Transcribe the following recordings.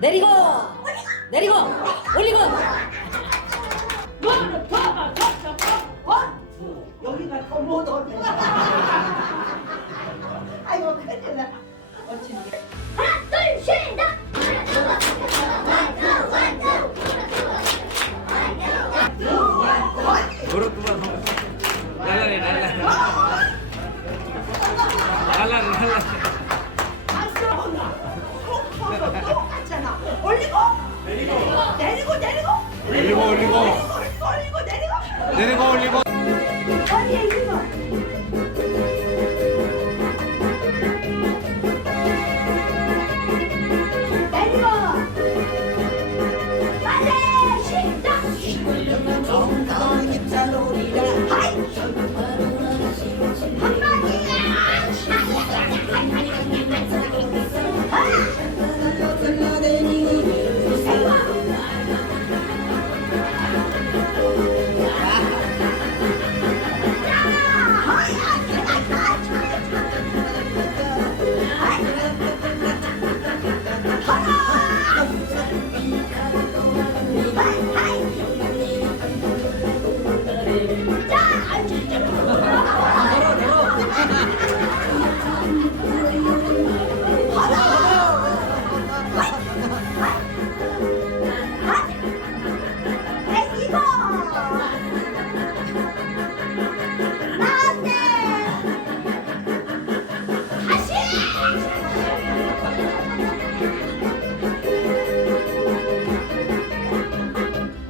내리고 내리고 올리고. 여기가 더 못 오네. 아이고 큰일 나. 어찌네. 하나 둘 셋 넷. 그렇구만. 날라리 날라리. 날라리 날라리. 똑같잖아. 올리고 내리고 내리고 올리고 올리고 올리고 내리고 내리고 올리고. 어디에 있는 내리고 빨리 시작. 정당 입자놀이라 하이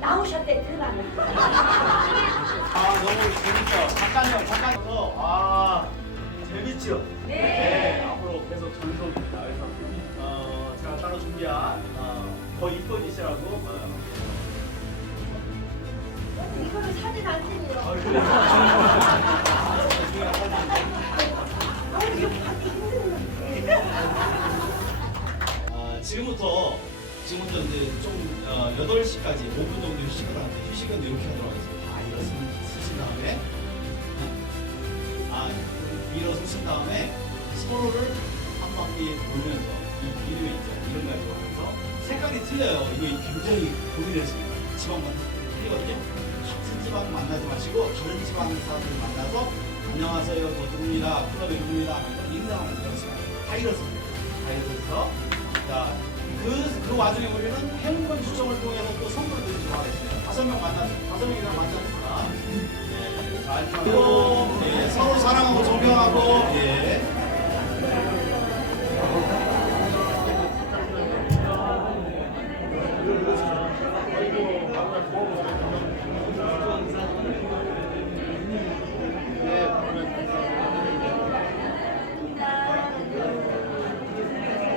나오셨대 들어가면. 아 너무 재밌죠. 잠깐요. 아 재밌죠. 네. 앞으로 계속 전속입니다. 그래서 제가 따로 준비한 더 이뻐지시라고. 이거는 사진 안 찍어요. 이거 받기 힘드네. 지금부터 이제 좀 8시까지 5분 정도 휴식을 하는데 휴식은 이렇게 하도록 하겠습니다. 일어서신 다음에 일어서신 다음에 서로를 한 바퀴 돌면서 이 비누에 있죠. 이런 거 가지고 하면서 색깔이 틀려요. 이게 굉장히 고민했습니다. 지방 틀리거든요. 같은 지방 만나지 마시고 다른 지방 사람들 만나서 안녕하세요. 도둑입니다. 클럽에 입니다 하면서 인사하는 그런 시간. 다 일어섭니다. 다 일어서서 그 와중에 우리는 행운 추첨을 통해서 또 선물을 드리도록 하겠습니다. 5명이랑 만나니까. 네, 잘 하고, 네, 서로 사랑하고 존경하고, 예.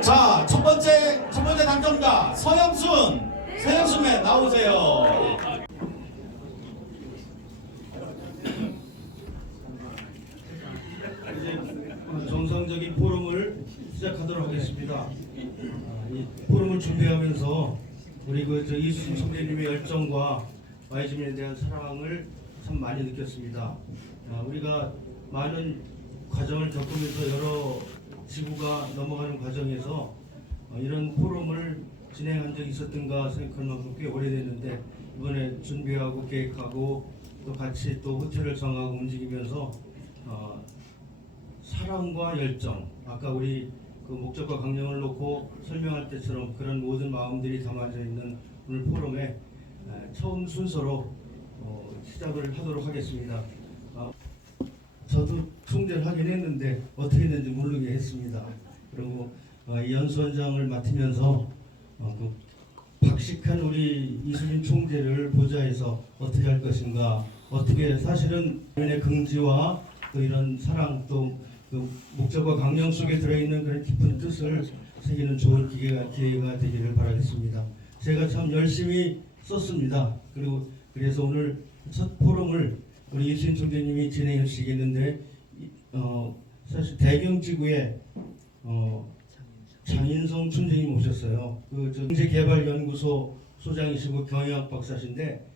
자, 첫 번째 당첨자 서영순 나오세요. 이제 정상적인 포럼을 시작하도록 하겠습니다. 이 포럼을 준비하면서 우리 이수진 총재님의 열정과 YG민에 대한 사랑을 참 많이 느꼈습니다. 우리가 많은 과정을 겪으면서 여러 지구가 넘어가는 과정에서 이런 포럼을 진행한 적이 있었던가 생각할 만큼 꽤 오래됐는데 이번에 준비하고 계획하고 또 같이 또 호텔을 정하고 움직이면서 사랑과 열정, 아까 우리 그 목적과 강령을 놓고 설명할 때처럼 그런 모든 마음들이 담아져 있는 오늘 포럼의 처음 순서로 시작을 하도록 하겠습니다. 저도 총재를 하긴 했는데 어떻게 했는지 모르게 했습니다. 그리고 이 연수원장을 맡으면서 그 박식한 우리 이수진 총재를 보좌해서 어떻게 할 것인가, 어떻게 사실은 연의 긍지와 또 이런 사랑 또 그 목적과 강령 속에 들어있는 그런 깊은 뜻을 새기는 좋은 기회가 되기를 바라겠습니다. 제가 참 열심히 썼습니다. 그래서 오늘 첫 포럼을 우리 이수진 총재님이 진행해 주시겠는데 사실 대경지구에 장인성 총재님 오셨어요. 그 경제개발연구소 소장이시고 경영학 박사신데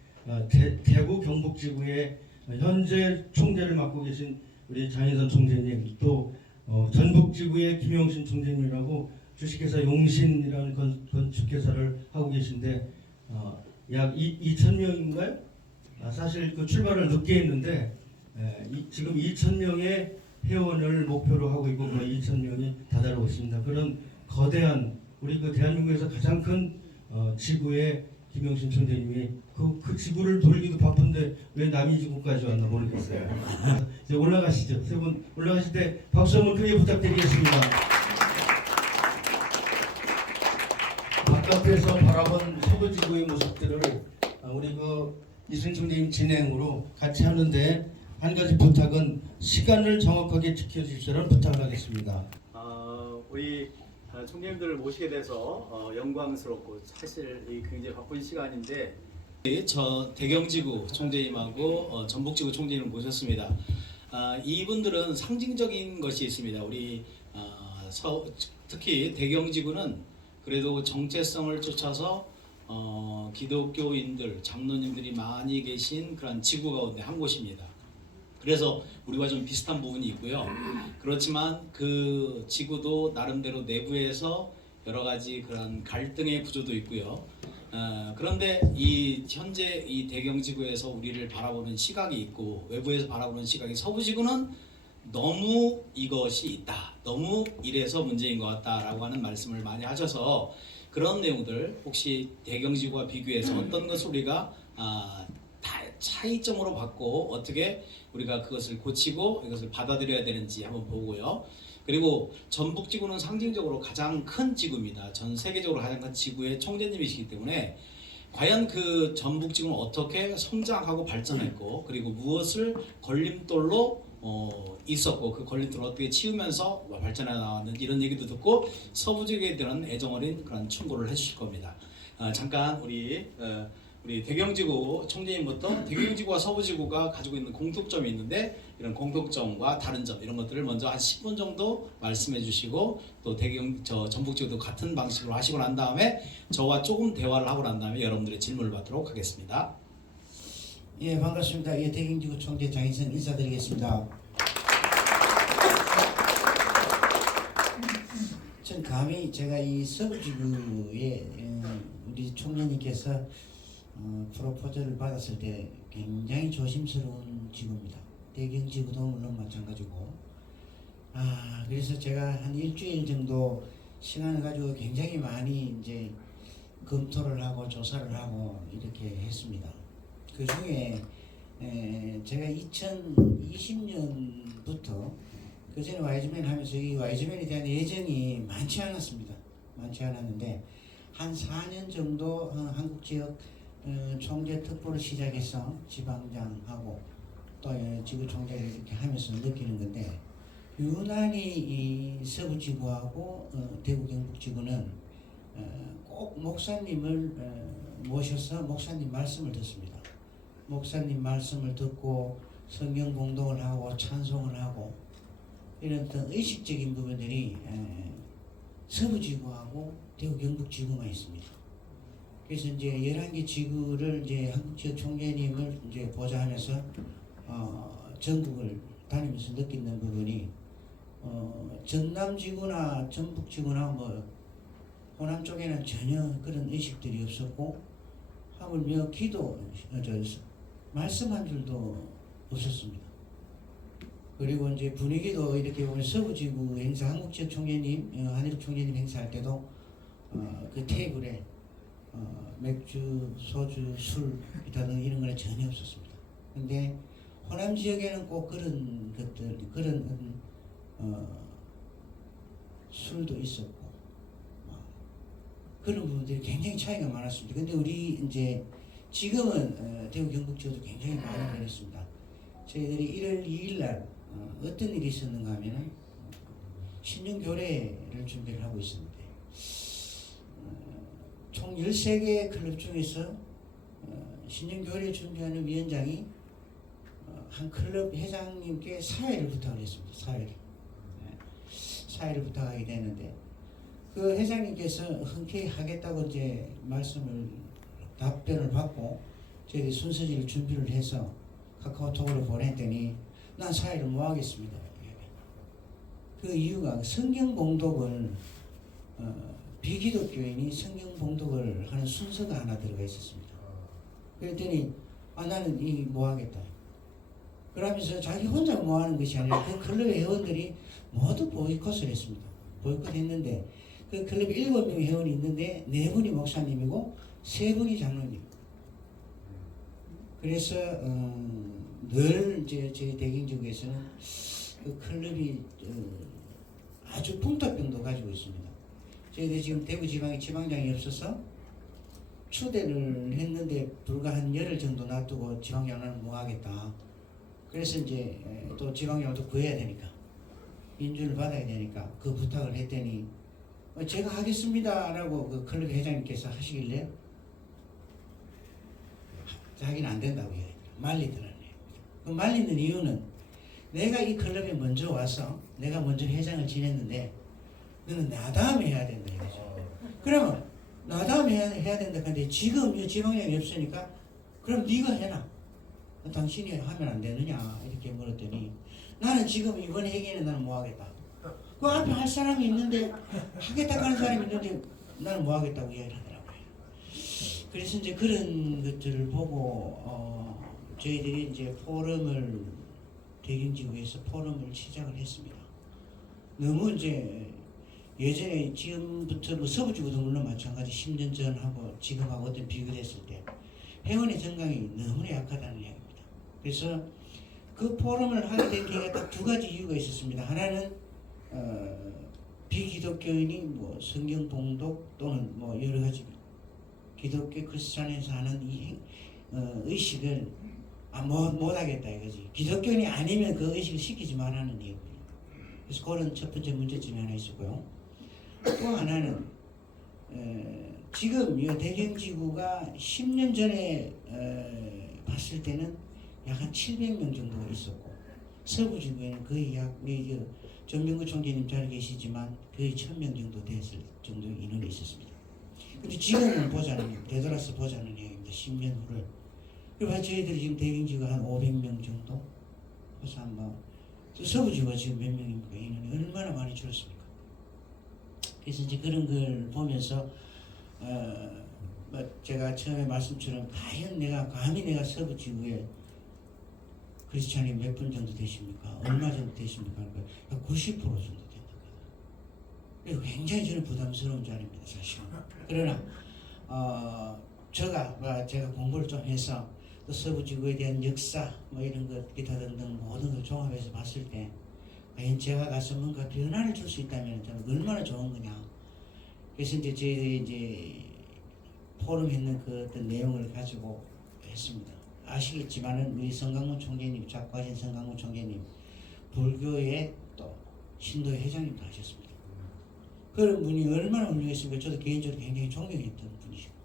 대구 경북지구에 현재 총재를 맡고 계신 우리 장인성 총재님, 또 전북지구의 김영신 총재님이라고 주식회사 용신이라는 건축회사를 하고 계신데 약 2,000명인가요? 사실 그 출발을 늦게 했는데 지금 2,000명의 회원을 목표로 하고 있고 거의 2,000명이 다다르고 있습니다. 그런 거대한 우리 그 대한민국에서 가장 큰 지구의 김영신 총재님이 그 지구를 돌기도 바쁜데 왜 남이 지구까지 왔나 모르겠어요. 이제 올라가시죠. 세 분 올라가실 때 박수 한번 크게 부탁드리겠습니다. 바깥에서 바라본 서부지구의 모습들을 우리 그 이승 총재님 진행으로 같이 하는데 한 가지 부탁은 시간을 정확하게 지켜주시라는 부탁을 하겠습니다. 우리 총재님들을 모시게 돼서 영광스럽고 사실 굉장히 바쁜 시간인데 저 대경지구 총재님하고 전북지구 총재님을 모셨습니다. 이분들은 상징적인 것이 있습니다. 우리 특히 대경지구는 그래도 정체성을 쫓아서 기독교인들, 장로님들이 많이 계신 그런 지구 가운데 한 곳입니다. 그래서 우리와 좀 비슷한 부분이 있고요. 그렇지만 그 지구도 나름대로 내부에서 여러 가지 그런 갈등의 구조도 있고요. 그런데 현재 이 대경지구에서 우리를 바라보는 시각이 있고 외부에서 바라보는 시각이 서부지구는 너무 이것이 있다. 너무 이래서 문제인 것 같다라고 하는 말씀을 많이 하셔서 그런 내용들 혹시 대경지구와 비교해서 어떤 것을 우리가 차이점으로 봤고 어떻게 우리가 그것을 고치고 이것을 받아들여야 되는지 한번 보고요. 그리고 전북지구는 상징적으로 가장 큰 지구입니다. 전 세계적으로 가장 큰 지구의 총재님이시기 때문에 과연 그 전북지구는 어떻게 성장하고 발전했고 그리고 무엇을 걸림돌로 있었고 그 걸림돌을 어떻게 치우면서 발전해 나왔는지 이런 얘기도 듣고 서부지구에 대한 애정어린 그런 충고를 해주실 겁니다. 잠깐 우리 대경지구 총재님부터 대경지구와 서부지구가 가지고 있는 공통점이 있는데 이런 공통점과 다른 점 이런 것들을 먼저 한 10분 정도 말씀해 주시고 또 전북지구도 같은 방식으로 하시고 난 다음에 저와 조금 대화를 하고 난 다음에 여러분들의 질문을 받도록 하겠습니다. 예, 반갑습니다. 예, 대경지구 총재 장인선 인사드리겠습니다. 전 감히 제가 이 서부지구에 우리 총재님께서 프로포즈를 받았을 때 굉장히 조심스러운 지구입니다. 대경지구도 물론 마찬가지고 그래서 제가 한 일주일 정도 시간을 가지고 굉장히 많이 이제 검토를 하고 조사를 하고 이렇게 했습니다. 그 중에 제가 2020년부터 그 전에 와이즈맨 하면서 이 와이즈맨에 대한 애정이 많지 않았습니다. 많지 않았는데 한 4년 정도 한국 지역 총재 특보를 시작해서 지방장하고 또 지구 총재를 이렇게 하면서 느끼는 건데 유난히 이 서부지구하고 대구 경북지구는 꼭 목사님을 모셔서 목사님 말씀을 듣습니다. 목사님 말씀을 듣고 성경 공동을 하고 찬송을 하고 이런 어떤 의식적인 부분들이 서부지구하고 대구 경북지구만 있습니다. 그래서 이제 11개 지구를 이제 한국지역 총재님을 이제 보좌하면서 전국을 다니면서 느끼는 부분이 전남지구나 전북지구나 뭐 호남 쪽에는 전혀 그런 의식들이 없었고 하물며 말씀 한 줄도 없었습니다. 그리고 이제 분위기도 이렇게 보면 서부지구 행사 한국지역 총재님, 한일욱 총재님 행사할 때도 그 테이블에 맥주, 소주, 술 등 이런 거는 전혀 없었습니다. 근데 호남 지역에는 꼭 그런 것들, 그런 술도 있었고 그런 부분들이 굉장히 차이가 많았습니다. 근데 우리 이제 지금은 대구 경북지역도 굉장히 많이 변했습니다. 저희들이 1월 2일 날 어떤 일이 있었는가 하면은 신년교례를 준비를 하고 있었는데 총 13개 클럽 중에서 신년교례 준비하는 위원장이 한 클럽 회장님께 사회를 부탁을 했습니다. 사회를 부탁하게 되는데 그 회장님께서 흔쾌히 하겠다고 이제 답변을 받고 저희들이 순서지를 준비를 해서 카카오톡으로 보냈더니 난 사회를 못 하겠습니다. 그 이유가 성경 봉독을 비기독교인이 성경 봉독을 하는 순서가 하나 들어가 있었습니다. 그랬더니 나는 이 뭐 하겠다. 그러면서 자기 혼자 뭐 하는 것이 아니라 그 클럽 회원들이 모두 보이콧을 했습니다. 보이콧했는데 그 클럽에 7명의 회원이 있는데 4분이 목사님이고 3분이 장로님. 그래서 늘 이제 저희 대경지구에서는 그 클럽이 아주 풍토병도 가지고 있습니다. 저희들이 지금 대구 지방에 지방장이 없어서 추대를 했는데 불과 한 열흘 정도 놔두고 지방장로는 뭐 하겠다. 그래서 이제 또 지방장로도 구해야 되니까 인준을 받아야 되니까 그 부탁을 했더니 제가 하겠습니다라고 그 클럽 회장님께서 하시길래 자기는 안 된다고 말리더라고요. 그 말리는 이유는 내가 이 클럽에 먼저 와서 내가 먼저 회장을 지냈는데 너는 나 다음에 해야 된다 이거죠. 그러면 나 다음에 해야 된다 근데 지금 이 지방장이 없으니까 그럼 네가 해라. 당신이 하면 안 되느냐 이렇게 물었더니 나는 지금 이번 회기에는 나는 뭐 하겠다. 그 앞에 할 사람이 있는데 하겠다고 하는 사람이 있는데 나는 뭐 하겠다고 이야기를 하더라고요. 그래서 이제 그런 것들을 보고 저희들이 이제 포럼을 대경지구에서 포럼을 시작을 했습니다. 너무 이제 예전에 지금부터 뭐 서부지구도 물론 마찬가지 10년 전하고 지금하고 어떤 비교됐을 때 회원의 정강이 너무나 약하다는 이야기입니다. 그래서 그 포럼을 하게 된 계기가 딱 2가지 이유가 있었습니다. 하나는 비기독교인이 뭐 성경 봉독 또는 뭐 여러 가지 기독교 크리스찬에서 하는 이 의식을 못하겠다 이거지. 기독교인이 아니면 그 의식을 시키지 말라는 얘기예요. 그래서 그런 첫 번째 문제점이 하나 있었고요. 또 하나는 지금 이 대경지구가 10년 전에 봤을 때는 약 한 700명 정도가 있었고 서부지구에는 거의 약 전명구 총재님 잘 계시지만 거의 1000명 정도 됐을 정도 인원이 있었습니다. 근데 지금은 보자는 되돌아서 보자는 얘기입니다. 10년 후를. 그래서 저희들이 지금 대경지구가 한 500명 정도. 그래서 뭐 서부지구가 지금 몇 명입니까? 인원이 얼마나 많이 줄었습니까? 그래서 이제 그런 걸 보면서 뭐 제가 처음에 말씀처럼 과연 내가 감히 내가 서부지구에 크리스찬이 몇 분 정도 되십니까? 얼마 정도 되십니까? 90% 정도 된다. 그래서 굉장히 저는 부담스러운 자리입니다, 사실은. 그러나 제가 공부를 좀 해서 또 서부지구에 대한 역사 뭐 이런 것 기타 등등 모든 걸 종합해서 봤을 때 과연 제가 가서 뭔가 변화를 줄 수 있다면 저는 얼마나 좋은 거냐. 그래서 이제 저희들이 이제 포럼 했는 그 어떤 내용을 가지고 했습니다. 아시겠지만은 우리 성강문 총재님, 작가진 성강문 총재님, 불교의 또 신도의 회장님도 하셨습니다. 그런 분이 얼마나 훌륭했습니까? 저도 개인적으로 굉장히 존경했던 분이시고.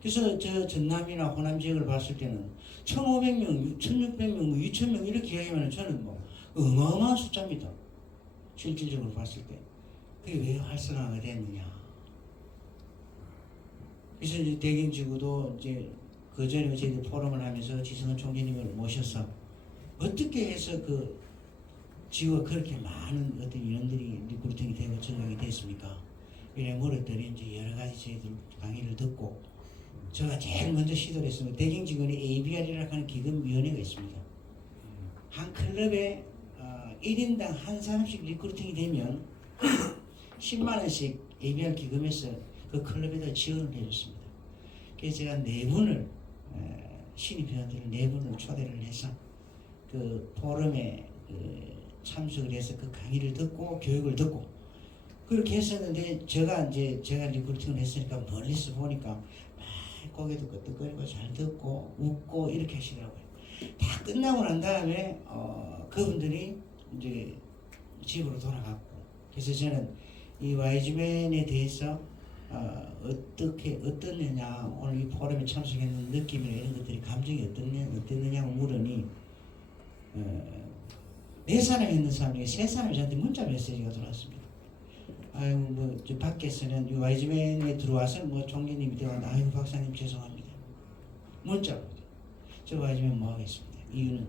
그래서 저 전남이나 호남 지역을 봤을 때는 1,500명, 1,600명, 2,000명 이렇게 이야기하면 저는 뭐 어마어마한 숫자입니다. 실질적으로 봤을 때. 그게 왜 활성화가 됐느냐. 그래서 이제 대경지구도 이제 그 전에 저희들 포럼을 하면서 지성은 총재님을 모셔서 어떻게 해서 그 지구가 그렇게 많은 어떤 인원들이 리크루팅이 되고 전강이 됐습니까? 이래 물었더니 이제 여러 가지 저희들 강의를 듣고 제가 제일 먼저 시도를 했습니다. 대경지구에 ABR이라고 하는 기금위원회가 있습니다. 한 클럽에 1인당 한 사람씩 리크루팅이 되면 10만 원씩 ABR 기금에서 그 클럽에다 지원을 해줬습니다. 그래서 제가 4분을 신입 회원들을 4분을 초대를 해서 그 포럼에 참석을 해서 그 강의를 듣고 교육을 듣고 그렇게 했었는데 제가 리크루팅을 했으니까 멀리서 보니까 막 고개도 끄덕거리고 잘 듣고 웃고 이렇게 하시더라고요. 다 끝나고 난 다음에 그분들이 이제 집으로 돌아갔고 그래서 저는 이 와이즈맨에 대해서 어떻느냐 오늘 이 포럼에 참석했는 느낌이나 이런 것들이 감정이 어땠느냐고 물으니 4사람이 있는 사람 중에 3사람이 저한테 문자 메시지가 들어왔습니다. 아유 뭐 저 밖에서는 이 와이즈맨에 들어와서 뭐 총재님이 되어간다. 아유 박사님 죄송합니다. 문자로 저 와이즈맨 뭐 하겠습니다. 이유는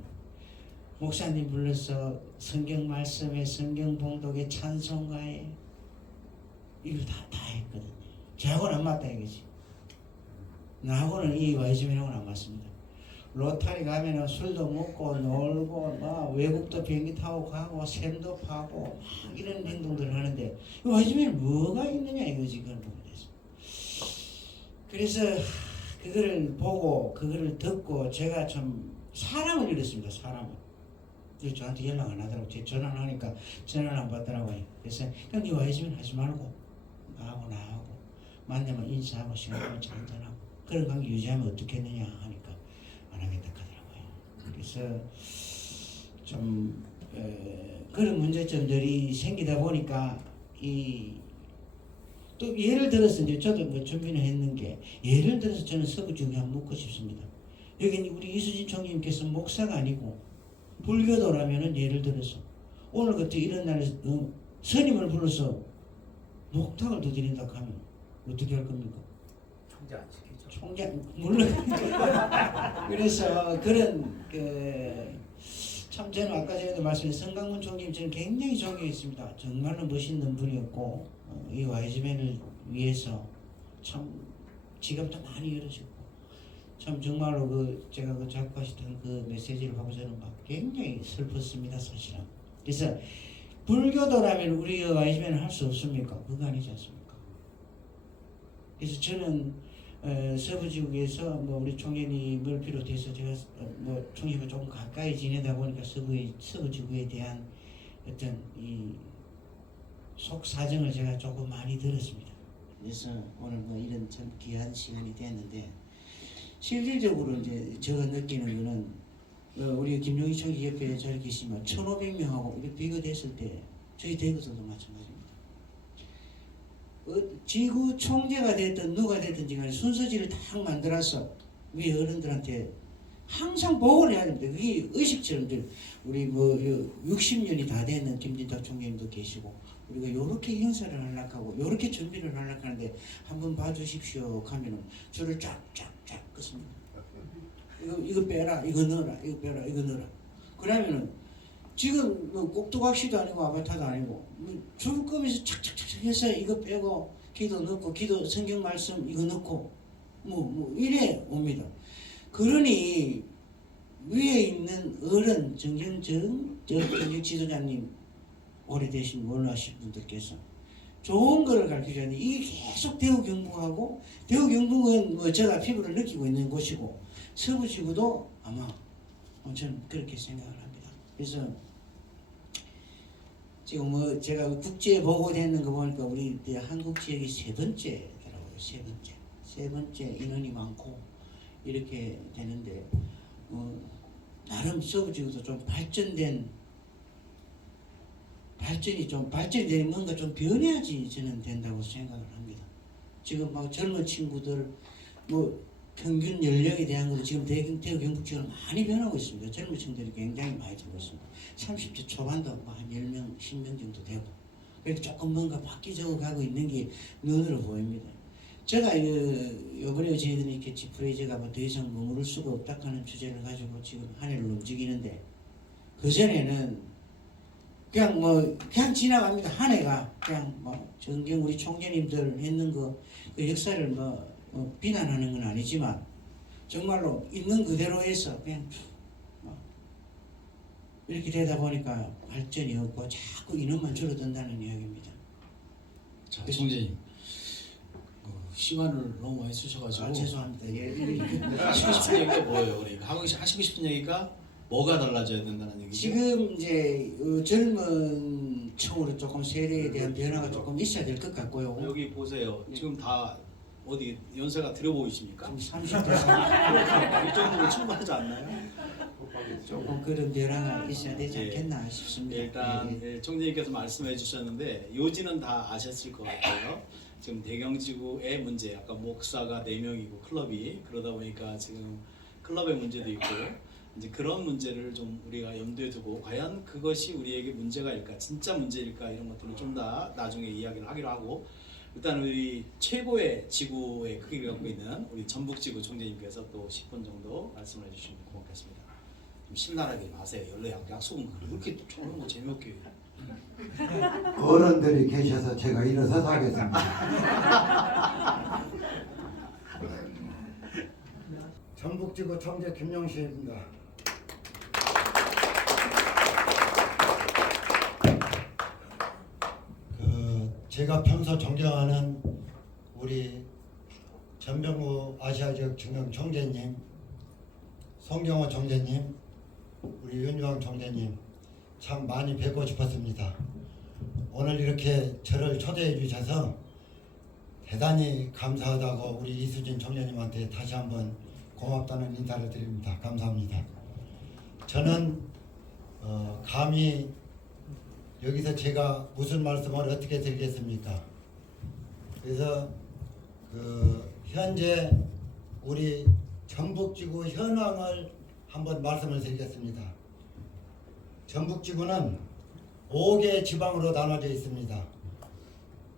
목사님 불러서 성경 말씀에 성경 봉독에 찬송가에 이걸 다 했거든요. 저하고는 안 맞다 이거지. 나하고는 이 와이즈맨하고는 안 맞습니다. 로타리 가면은 술도 먹고 놀고 막 외국도 비행기 타고 가고 샘도 파고 막 이런 행동들을 하는데 이 와이즈맨이 뭐가 있느냐 이거지 그런 부분에서. 그래서 그거를 보고 그거를 듣고 제가 좀 사람을 잃었습니다. 사람을. 그래서 저한테 연락 안 하더라고. 제 전화를 하니까 전화를 안 받더라고요. 그래서 그냥 네 와이즈맨 하지 말고 나하고 만나면 인사하고 시간 가면 잔잔하고 그런 관계 유지하면 어떻겠느냐 하니까 안 하겠다 하더라고요. 그래서 좀 그런 문제점들이 생기다 보니까 또 예를 들어서 이제 저도 뭐 준비를 했는 게 예를 들어서 저는 서구지구에 한번 묻고 싶습니다. 여기 우리 이수진 총리님께서 목사가 아니고 불교도라면은 예를 들어서 오늘 같은 이런 날에 스님을 불러서 목탁을 두드린다고 하면 어떻게 할 겁니까? 총재 안 시키죠. 총재 물론 그래서 그런 참 저는 아까 전에도 말씀드린 성강문 총리님 저는 굉장히 존경했습니다. 정말로 멋있는 분이었고 이 와이즈맨을 위해서 참 지갑도 많이 열어주고 참 정말로 제가 작곡하셨던 그 메시지를 보고 저는 막 굉장히 슬펐습니다 사실은. 그래서 불교도라면 우리 와이즈맨을 할 수 없습니까? 그거 아니지 않습니까? 그래서 저는 서부지구에서 뭐 우리 총회님을 비롯해서 제가 뭐 총회가 조금 가까이 지내다 보니까 서부지구에 대한 어떤 이 속사정을 제가 조금 많이 들었습니다. 그래서 오늘 뭐 이런 참 귀한 시간이 됐는데 실질적으로 이제 제가 느끼는 거는 우리 김용희 총리 옆에 잘 계시지만 1,500명하고 이렇게 비교됐을 때 저희 대구도도 마찬가지입니다. 지구 총재가 됐든 누가 됐든지 간에 순서지를 딱 만들어서 우리 어른들한테 항상 보고를 해야 됩니다. 그게 의식처럼 우리 뭐 60년이 다 되는 김진탁 총재님도 계시고 우리가 요렇게 행사를 하려고 하고 요렇게 준비를 하려고 하는데 한번 봐주십시오 하면은 줄을 쫙쫙쫙 긋습니다. 이거 빼라 이거 넣어라 이거 빼라 이거 넣어라. 그러면은 지금 뭐 꼭두각시도 아니고 아바타도 아니고 줄 거면서 착착착착 해서 이거 빼고 기도 넣고 기도 성경 말씀 이거 넣고 뭐 이래 옵니다. 그러니 위에 있는 어른 정경정 지도자님 오래되신 원하신 분들께서 좋은 거를 가르쳐줘야 하는데 이게 계속 대우경북하고 대우경북은 뭐 제가 피부를 느끼고 있는 곳이고 서부지구도 아마 저는 그렇게 생각을 합니다. 그래서 지금 뭐 제가 국제 보고되는 거 보니까 우리 한국 지역이 세 번째더라고요. 세 번째 인원이 많고 이렇게 되는데 나름 서부지구도 좀 발전이 되는 뭔가 좀 변해야지 저는 된다고 생각을 합니다. 지금 막 젊은 친구들 뭐 평균 연령에 대한 것도 지금 대구 경북 지역은 많이 변하고 있습니다. 젊은 친구들이 굉장히 많이 들고 있습니다. 30대 초반도 뭐 한 10명, 10명 정도 되고 그렇게 조금 뭔가 바뀌어 가고 있는 게 눈으로 보입니다. 제가 이번에 저희들이 이렇게 지프레이즈가 뭐 더 이상 머무를 수가 없다 하는 주제를 가지고 지금 한 해를 움직이는데 그전에는 그냥 지나갑니다. 한 해가 그냥 뭐 정경 우리 총재님들 했는 그 역사를 비난하는 건 아니지만 정말로 있는 그대로 해서 그냥 이렇게 되다 보니까 발전이 없고 자꾸 인원만 줄어든다는 이야기입니다. 자, 총재님 시간을 너무 많이 쓰셔가지고 죄송합니다. 하시고 싶은 얘기가 뭐예요? 하시고 싶은 얘기가 뭐가 달라져야 된다는 얘기죠? 지금 이제 젊은 층으로 조금 세대에 대한 변화가 조금 있어야 될 것 같고요. 여기 보세요. 지금 다 어디 연세가 들어 보이십니까? 30대 이 정도로 충분하지 않나요? 조금 그런 변화가 있어야 되지 않겠나 싶습니다. 일단 총재님께서 말씀해 주셨는데 요지는 다 아셨을 것 같아요. 지금 대경지구의 문제, 아까 목사가 4명이고 클럽이 그러다 보니까 지금 클럽의 문제도 있고 이제 그런 문제를 좀 우리가 염두에 두고 과연 그것이 우리에게 문제가일까, 진짜 문제일까 이런 것들을 좀 더 나중에 이야기를 하기로 하고 일단 우리 최고의 지구의 크기를 갖고 있는 우리 전북지구 총재님께서 또 10분 정도 말씀을 해주시면 고맙겠습니다. 좀 신랄하게 마세요. 원래 약속은 그렇게 좋은 거 재미없게 어른들이 계셔서 제가 일어서서 하겠습니다. 전북지구 청재 김용식입니다. 제가 평소 존경하는 우리 전병우 아시아지역 중앙 총재님, 송경호 총재님, 우리 윤유왕 총재님 참 많이 뵙고 싶었습니다. 오늘 이렇게 저를 초대해 주셔서 대단히 감사하다고 우리 이수진 총재님한테 다시 한번 고맙다는 인사를 드립니다. 감사합니다. 저는 감히 여기서 제가 무슨 말씀을 어떻게 드리겠습니까? 그래서 현재 우리 전북지구 현황을 한번 말씀을 드리겠습니다. 전북지구는 5개 지방으로 나눠져 있습니다.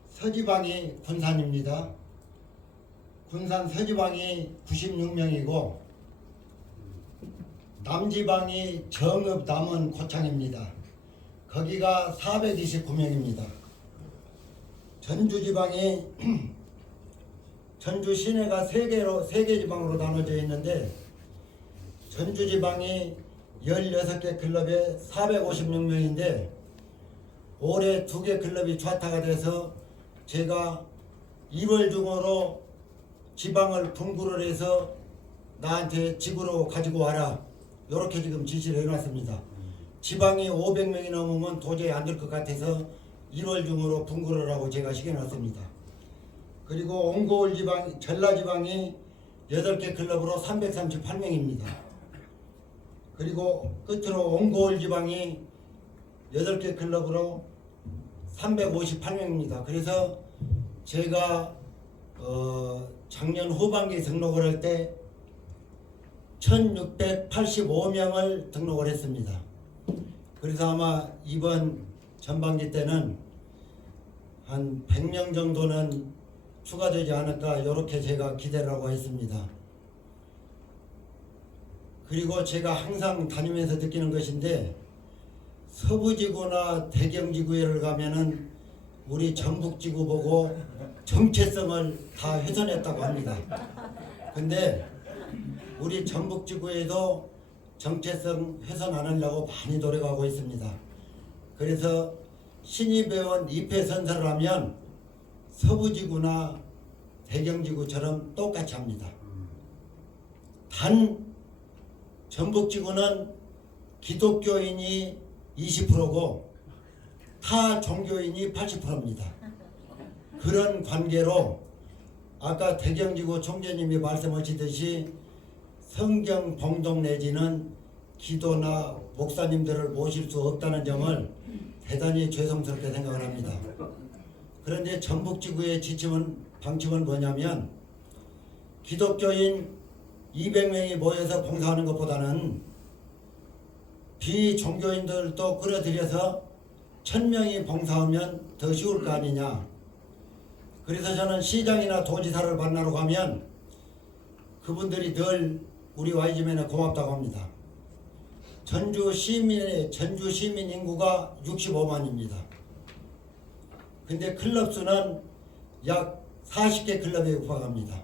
서지방이 군산입니다. 군산 서지방이 96명이고 남지방이 정읍 남원 고창입니다. 거기가 429명입니다. 전주지방이 전주 시내가 3개 지방으로 나눠져 있는데 전주지방이 16개 클럽에 456명인데 올해 2개 클럽이 좌타가 돼서 제가 1월 중으로 지방을 분구를 해서 나한테 지구로 가지고 와라 이렇게 지금 지시를 해놨습니다. 지방이 500명이 넘으면 도저히 안 될 것 같아서 1월 중으로 분구를 하고 제가 시켜놨습니다. 그리고 옹고을 지방, 전라지방이 8개 클럽으로 338명입니다. 그리고 끝으로 옹고을 지방이 8개 클럽으로 358명입니다. 그래서 제가 작년 후반기에 등록을 할 때 1685명을 등록을 했습니다. 그래서 아마 이번 전반기 때는 한 100명 정도는 추가되지 않을까 이렇게 제가 기대를 하고 있습니다. 그리고 제가 항상 다니면서 느끼는 것인데 서부지구나 대경지구에를 가면은 우리 전북지구 보고 정체성을 다 훼손했다고 합니다. 근데 우리 전북지구에도 정체성 훼손 안 하려고 많이 노력하고 있습니다. 그래서 신입 회원 입회 선서를 하면 서부지구나 대경지구처럼 똑같이 합니다. 단 전북지구는 기독교인이 20%고 타 종교인이 80%입니다. 그런 관계로 아까 대경지구 총재님이 말씀하시듯이 성경 봉독 내지는 기도나 목사님들을 모실 수 없다는 점을 대단히 죄송스럽게 생각을 합니다. 그런데 전북지구의 방침은 뭐냐면 기독교인 200명이 모여서 봉사하는 것보다는 비종교인들도 끌어들여서 1000명이 봉사하면 더 쉬울 거 아니냐. 그래서 저는 시장이나 도지사를 만나러 가면 그분들이 늘 우리 YG맨에 고맙다고 합니다. 전주 시민 인구가 65만입니다. 근데 클럽 수는 약 40개 클럽에 육박합니다.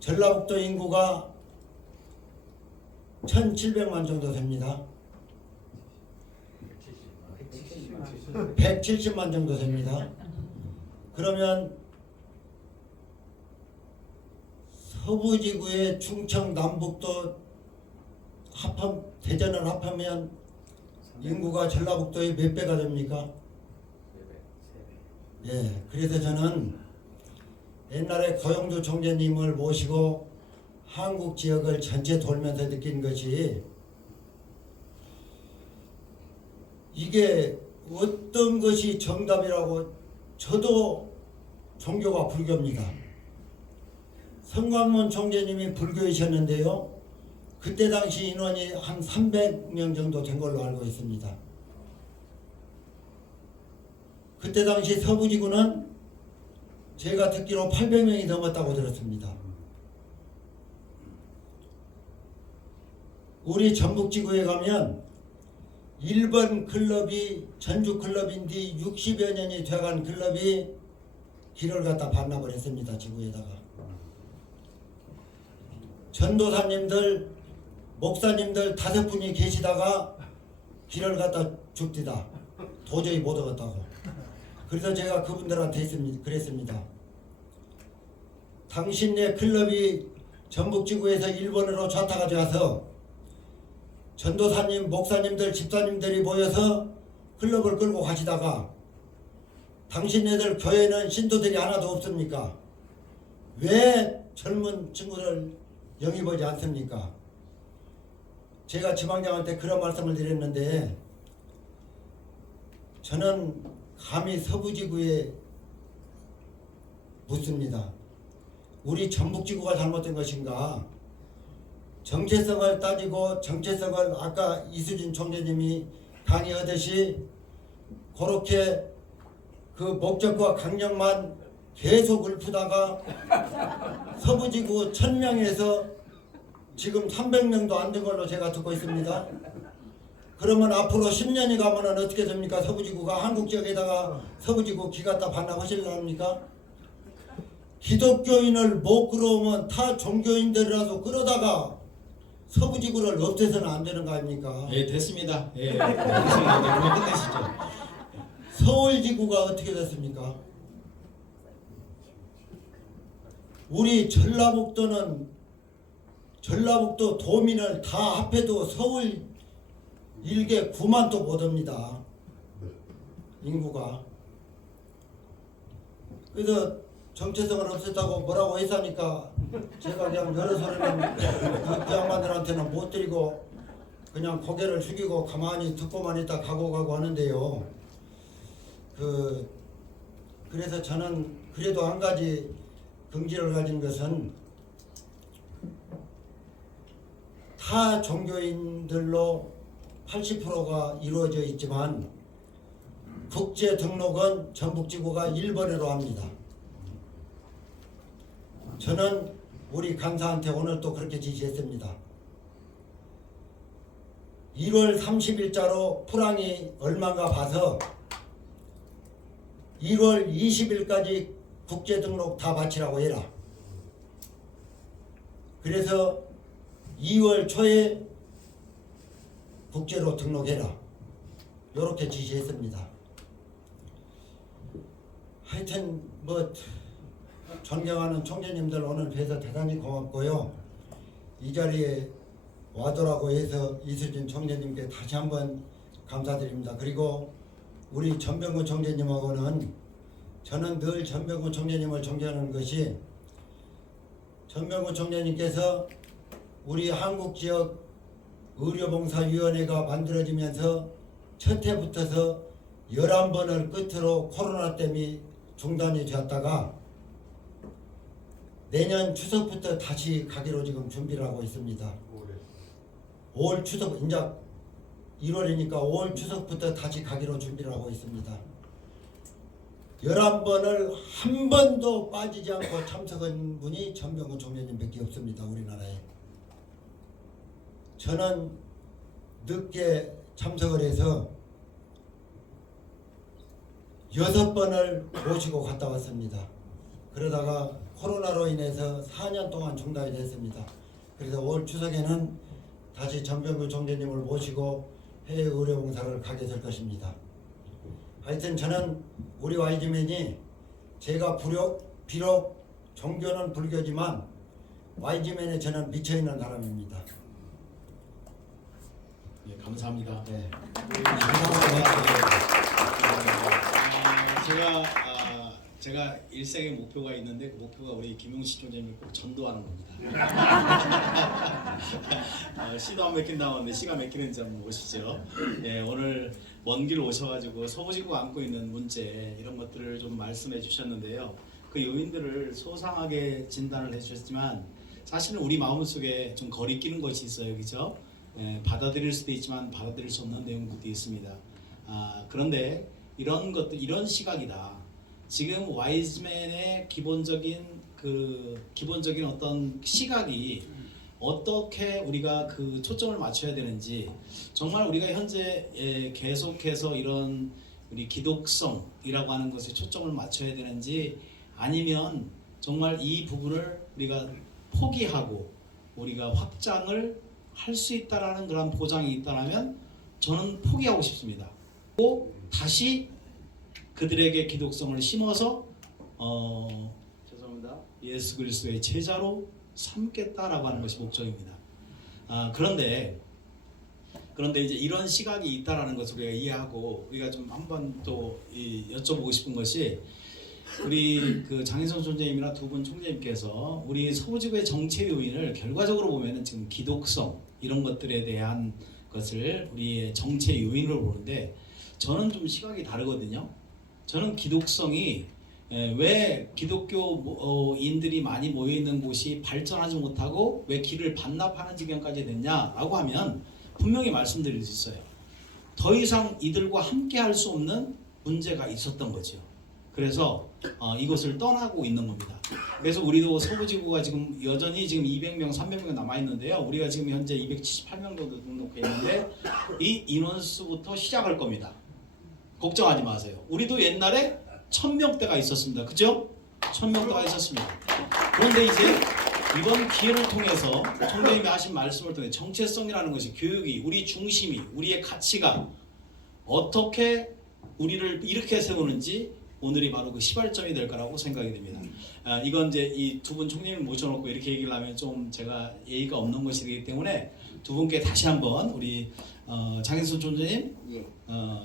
전라북도 인구가 1700만 정도 됩니다. 170만 정도 됩니다. 그러면 서부지구의 충청 남북도 대전을 합하면 인구가 전라북도의 몇 배가 됩니까? 예, 그래서 저는 옛날에 고영주 총재님을 모시고 한국 지역을 전체 돌면서 느낀 것이 이게 어떤 것이 정답이라고 저도 종교가 불교입니다. 성광문 총재님이 불교이셨는데요. 그때 당시 인원이 한 300명 정도 된 걸로 알고 있습니다. 그때 당시 서부지구는 제가 듣기로 800명이 넘었다고 들었습니다. 우리 전북지구에 가면 1번 클럽이 전주 클럽인데 60여 년이 돼간 클럽이 길을 갖다 반납을 했습니다. 지구에다가. 전도사님들 목사님들 5분이 계시다가 길을 갖다 줍디다. 도저히 못 얻었다고. 그래서 제가 그분들한테 그랬습니다. 당신네 클럽이 전북지구에서 일본으로 좌타가 되어서 전도사님, 목사님들, 집사님들이 모여서 클럽을 끌고 가시다가 당신네들 교회는 신도들이 하나도 없습니까? 왜 젊은 친구를 영입하지 않습니까? 제가 지방장한테 그런 말씀을 드렸는데 저는 감히 서부지구에 묻습니다. 우리 전북지구가 잘못된 것인가? 정체성을 따지고 정체성을 아까 이수진 총재님이 강의하듯이 그렇게 그 목적과 강령만 계속 읊다가 서부지구 1000명에서 지금 300명도 안 된 걸로 제가 듣고 있습니다. 그러면 앞으로 10년이 가면은 어떻게 됩니까? 서부지구가 한국지역에다가 서부지구 기 갖다 반납하실랍니까? 기독교인을 못 끌어오면 타 종교인들이라도 끌어다가 서부지구를 없애서는 안 되는 거 아닙니까? 예, 됐습니다. 예, 됐습니다. 이제 그만 끝내시죠. 서울지구가 어떻게 됐습니까? 우리 전라북도는 전라북도 도민을 다 합해도 서울 일개 9만도 못 옵니다. 인구가. 그래서 정체성을 없앴다고 뭐라고 했으니까 제가 그냥 여러 소리는 그 양반들한테는 못 드리고 그냥 고개를 숙이고 가만히 듣고만 있다 가고 하는데요. 그래서 저는 그래도 한 가지 긍지를 가진 것은 타 종교인들로 80%가 이루어져 있지만 국제 등록은 전북지구가 1번으로 합니다. 저는 우리 간사한테 오늘 또 그렇게 지시했습니다. 1월 30일자로 풀항이 얼마인가 봐서 1월 20일까지 국제 등록 다 마치라고 해라. 그래서 2월 초에 국제로 등록해라. 이렇게 지시했습니다. 하여튼 뭐 존경하는 총재님들 오늘 뵈서 대단히 고맙고요. 이 자리에 와도라고 해서 이수진 총재님께 다시 한번 감사드립니다. 그리고 우리 전병구 총재님하고는 저는 늘 전병구 총재님을 존경하는 것이 전병구 총재님께서 우리 한국지역 의료봉사위원회가 만들어지면서 첫 해부터서 11번을 끝으로 코로나 때문에 중단이 되었다가 내년 추석부터 다시 가기로 지금 준비를 하고 있습니다. 5월 추석, 이제 1월이니까 5월 추석부터 다시 가기로 준비를 하고 있습니다. 11번을 한 번도 빠지지 않고 참석한 분이 전병구 총재님밖에 없습니다. 우리나라에. 저는 늦게 참석을 해서 6번을 모시고 갔다 왔습니다. 그러다가 코로나로 인해서 4년 동안 중단이 됐습니다. 그래서 올 추석에는 다시 전병구 총재님을 모시고 해외 의료봉사를 가게 될 것입니다. 하여튼 저는 우리 YG맨이 제가 비록 종교는 불교지만 YG맨에 저는 미쳐있는 사람입니다. 네, 감사합니다. 네. 제가 일생의 목표가 있는데 그 목표가 우리 김용식 총재님을 꼭 전도하는 겁니다. 시도 안 맥힌 다음에 시가 맥히는지 한번 보시죠. 네, 오늘 먼 길 오셔가지고 서부지구가 안고 있는 문제 이런 것들을 좀 말씀해 주셨는데요. 그 요인들을 소상하게 진단을 해주셨지만 사실은 우리 마음속에 좀 거리끼는 것이 있어요, 그렇죠? 받아들일 수도 있지만 받아들일 수 없는 내용들도 있습니다. 그런데 이런 것들, 이런 시각이다. 지금 와이즈맨의 기본적인 어떤 시각이 어떻게 우리가 그 초점을 맞춰야 되는지, 정말 우리가 현재 계속해서 이런 우리 기독성이라고 하는 것에 초점을 맞춰야 되는지, 아니면 정말 이 부분을 우리가 포기하고 우리가 확장을 할 수 있다라는 그런 보장이 있다면 저는 포기하고 싶습니다. 또 다시 그들에게 기독성을 심어서 죄송합니다. 예수 그리스도의 제자로 삼겠다라고 하는 것이 목적입니다. 그런데 이제 이런 시각이 있다라는 것을 우리가 이해하고, 우리가 좀 한번 또 여쭤보고 싶은 것이, 우리 그 장인성 총재님이나 두 분 총재님께서 우리 서부지구의 정체 요인을 결과적으로 보면은 지금 기독성 이런 것들에 대한 것을 우리의 정체 요인으로 보는데, 저는 좀 시각이 다르거든요. 저는 기독성이 왜 기독교인들이 많이 모여 있는 곳이 발전하지 못하고 왜 길을 반납하는 지경까지 됐냐라고 하면 분명히 말씀드릴 수 있어요. 더 이상 이들과 함께 할 수 없는 문제가 있었던 거죠. 그래서 이것을 떠나고 있는 겁니다. 그래서 우리도 서부지구가 지금 여전히 지금 200명, 300명 남아 있는데요. 우리가 지금 현재 278명 정도 등록해 있는데 이 인원수부터 시작할 겁니다. 걱정하지 마세요. 우리도 옛날에 1000명대가 있었습니다. 그죠? 1000명대가 있었습니다. 그런데 이제 이번 기회를 통해서 총장님이 하신 말씀을 통해 정체성이라는 것이, 교육이, 우리 중심이, 우리의 가치가 어떻게 우리를 이렇게 세우는지 오늘이 바로 그 시발점이 될 거라고 생각이 됩니다. 이건 이제 이 두 분 총장님을 모셔놓고 이렇게 얘기를 하면 좀 제가 예의가 없는 것이기 때문에 두 분께 다시 한번 우리 장인순 총재님,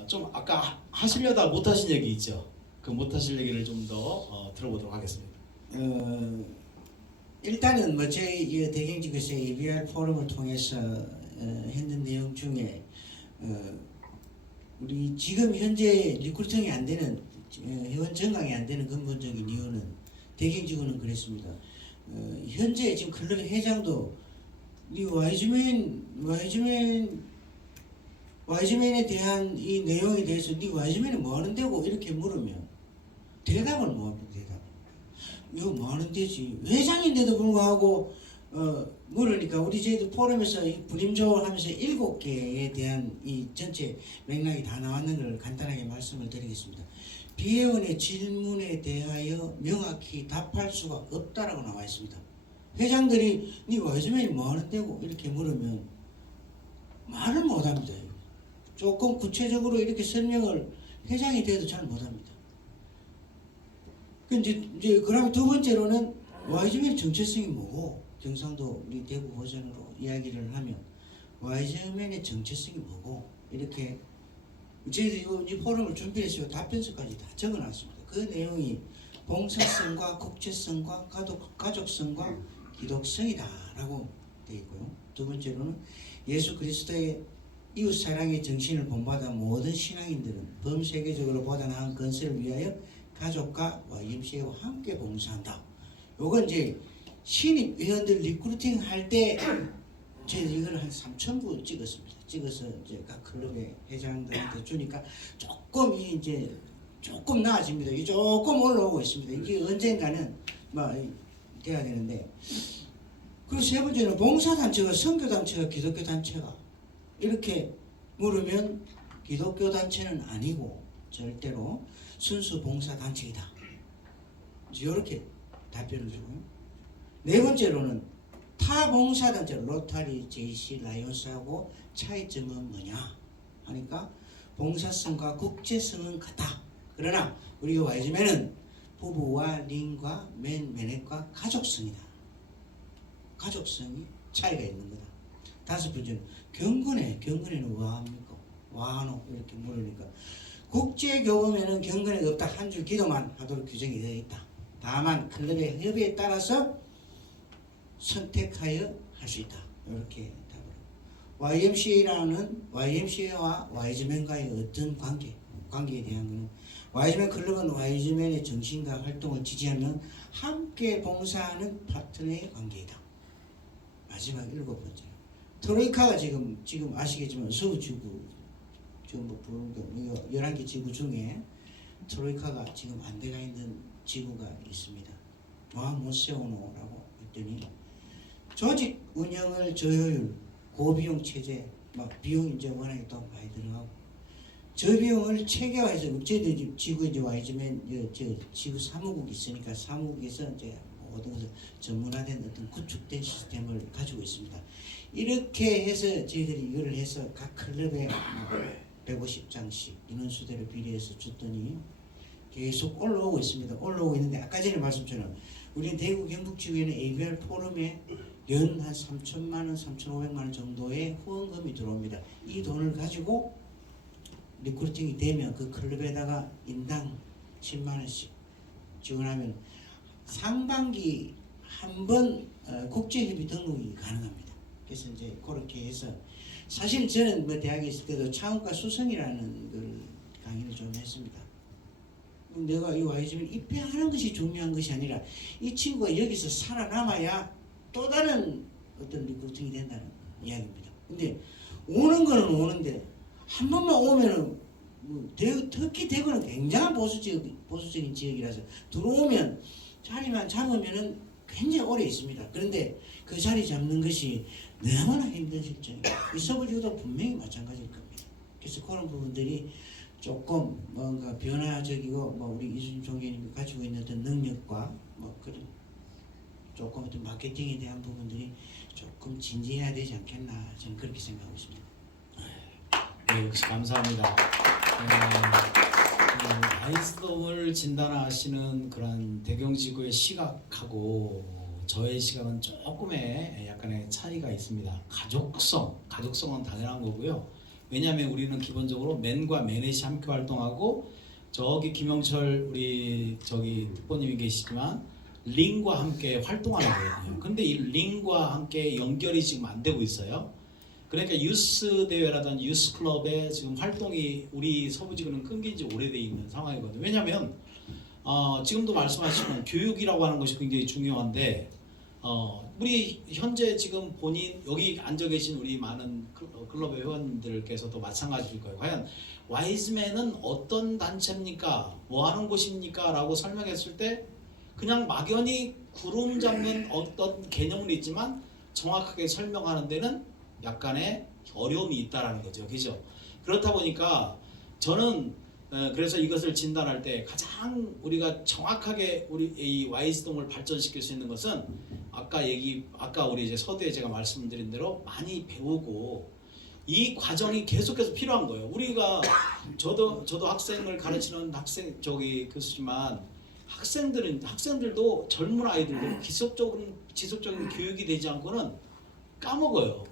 좀 아까 하시려다 못하신 얘기 있죠? 그 못하실 얘기를 좀 더 들어보도록 하겠습니다. 일단은 뭐 저희 대경지구에서 EBR 포럼을 통해서 했는 내용 중에 우리 지금 현재 리크루팅이 안 되는, 회원 정강이 안 되는 근본적인 이유는, 대경지구는 그랬습니다. 현재 지금 클럽 회장도 이 와이즈맨에 대한 이 내용에 대해서 니 와이즈맨은 뭐 하는 데고 이렇게 물으면 대답을 못 합니다. 대답. 이거 뭐 하는 데지? 회장인데도 불구하고 물으니까 우리 저희들 포럼에서 이 분임조를 하면서 7개에 대한 이 전체 맥락이 다 나왔는 걸 간단하게 말씀을 드리겠습니다. 비회원의 질문에 대하여 명확히 답할 수가 없다라고 나와 있습니다. 회장들이 니 와이즈맨이 뭐 하는 데고 이렇게 물으면 말을 못 합니다. 조금 구체적으로 이렇게 설명을 회장이 돼도 잘 못 합니다. 이제 그러면 두 번째로는 와이즈맨 정체성이 뭐고, 경상도 우리 대구 버전으로 이야기를 하면 와이즈맨의 정체성이 뭐고, 이렇게 저희도 이 포럼을 준비해서 답변서까지 다 적어놨습니다. 그 내용이 봉사성과 국제성과 가족성과 기독성이다라고 되어 있고요. 두 번째로는 예수 그리스도의 이웃사랑의 정신을 본받아 모든 신앙인들은 범세계적으로 보다 나은 건설을 위하여 가족과 YMCA와 함께 봉사한다. 요건 이제 신입 회원들 리크루팅 할 때 저희 이걸 한 3,000부 찍었습니다. 찍어서 이제 각 클럽의 회장들한테 주니까 조금 나아집니다. 이게 조금 올라오고 있습니다. 이게 언젠가는 뭐 돼야 되는데. 그리고 세 번째는 봉사단체가 선교단체가 기독교단체가 이렇게 물으면 기독교단체는 아니고 절대로 순수 봉사단체이다. 이렇게 답변을 주고요. 네 번째로는 타 봉사단체 로타리, JC, 라이온스하고 차이점은 뭐냐 하니까 봉사성과 국제성은 같다. 그러나 우리 와이즈맨은 부부와 링과 맨넷과 가족성이다. 가족성이 차이가 있는 거다. 다섯 번째는 경건에는 뭐합니까? 와노 이렇게 물으니까 국제교범에는 경건에가 없다. 한 줄 기도만 하도록 규정이 되어 있다. 다만 클럽의 협의에 따라서 선택하여 할 수 있다. 이렇게 답을. YMCA와 와이즈맨과의 어떤 관계에 대한 것은 와이즈맨 클럽은 와이즈맨의 정신과 활동을 지지하면 함께 봉사하는 파트너의 관계이다. 마지막 7번째. 트로이카가 지금 아시겠지만 서부지구 전부 11개 지구 중에 트로이카가 지금 안 돼가 있는 지구가 있습니다. 와 못 세우노라고 했더니 조직 운영을 저효율, 고비용 체제, 막 비용이 이제 워낙에 또 많이 들어가고 저 비용을 체계화해서 저희들 지구 이제 와이즈맨 저 지구 사무국이 있으니까 사무국에서 이제 모든 것을 전문화된 어떤 구축된 시스템을 가지고 있습니다. 이렇게 해서 저희들이 이걸 해서 각 클럽에 150장씩 인원수대로 비례해서 줬더니 계속 올라오고 있습니다. 올라오고 있는데 아까 전에 말씀처럼 우리 대구 경북지구에는 ABR 포럼에 연 한 3천만 원, 3,500만 원 정도의 후원금이 들어옵니다. 이 돈을 가지고 리크루팅이 되면 그 클럽에다가 인당 10만 원씩 지원하면 상반기 한 번 국제협의 등록이 가능합니다. 그래서 이제 그렇게 해서 사실 저는 뭐 대학에 있을 때도 차원과 수성이라는 걸 강의를 좀 했습니다. 내가 이 와이즈맨 입회하는 것이 중요한 것이 아니라 이 친구가 여기서 살아남아야 또 다른 어떤 리크루팅이 된다는 이야기입니다. 근데 오는 거는 오는데 한 번만 오면은 특히 대구는 굉장한 보수적인 지역이라서 들어오면 자리만 잡으면은 굉장히 오래 있습니다. 그런데 그 자리 잡는 것이 너무나 힘든 실정이에요. 이 서울지구도 분명히 마찬가지일 겁니다. 그래서 그런 부분들이 조금 뭔가 변화적이고 뭐 우리 이순신 총재님이 가지고 있는 어떤 능력과 뭐 그런 조금 어떤 마케팅에 대한 부분들이 조금 진지해야 되지 않겠나 저는 그렇게 생각하고 있습니다. 네, 역시 감사합니다. 와이즈돔을 진단하시는 그런 대경지구의 시각하고 저의 시각은 조금의 약간의 차이가 있습니다. 가족성은 당연한 거고요. 왜냐하면 우리는 기본적으로 맨과 맨넷이 함께 활동하고 저기 김영철 우리 저기 특보님이 계시지만 링과 함께 활동하는 거거든요. 근데 이 링과 함께 연결이 지금 안 되고 있어요. 그러니까 유스 대회라든지 유스 클럽의 지금 활동이 우리 서부지구는 끊긴 지 오래돼 있는 상황이거든요. 왜냐하면 지금도 말씀하시는 교육이라고 하는 것이 굉장히 중요한데 우리 현재 지금 본인 여기 앉아 계신 우리 많은 클럽 회원들께서도 마찬가지일 거예요. 과연 와이즈맨은 어떤 단체입니까? 뭐 하는 곳입니까? 라고 설명했을 때 그냥 막연히 구름 잡는 어떤 개념은 있지만 정확하게 설명하는 데는 약간의 어려움이 있다라는 거죠. 그죠? 그렇다 보니까 저는 그래서 이것을 진단할 때 가장 우리가 정확하게 우리 이 와이즈돔을 발전시킬 수 있는 것은 아까 우리 이제 서두에 제가 말씀드린 대로 많이 배우고 이 과정이 계속해서 필요한 거예요. 우리가 저도 학생을 가르치는 교수지만 학생들도 젊은 아이들도 지속적인 교육이 되지 않고는 까먹어요.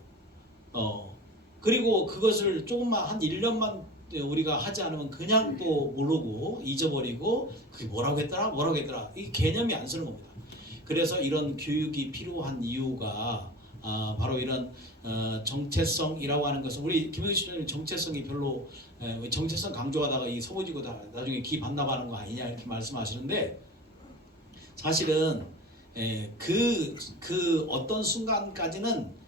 그리고 그것을 조금만 한 1년만 우리가 하지 않으면 그냥 또 모르고 잊어버리고 그게 뭐라고 했더라 이 개념이 안 쓰는 겁니다. 그래서 이런 교육이 필요한 이유가 바로 이런 정체성이라고 하는 것은 우리 김영식 총장님 정체성이 별로 정체성 강조하다가 이 서부지구 나중에 기 반납하는 거 아니냐 이렇게 말씀하시는데 사실은 그 어떤 순간까지는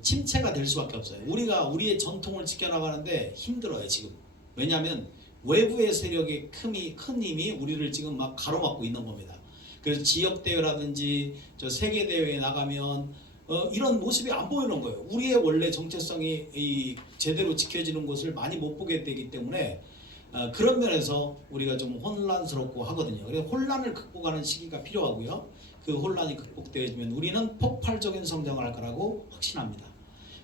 침체가 될 수밖에 없어요. 우리가 우리의 전통을 지켜나가는데 힘들어요 지금. 왜냐하면 외부의 세력의 큰 힘이 우리를 지금 막 가로막고 있는 겁니다. 그래서 지역 대회라든지 저 세계 대회에 나가면 이런 모습이 안 보이는 거예요. 우리의 원래 정체성이 제대로 지켜지는 것을 많이 못 보게 되기 때문에 그런 면에서 우리가 좀 혼란스럽고 하거든요. 그래서 혼란을 극복하는 시기가 필요하고요. 그 혼란이 극복되어지면 우리는 폭발적인 성장을 할 거라고 확신합니다.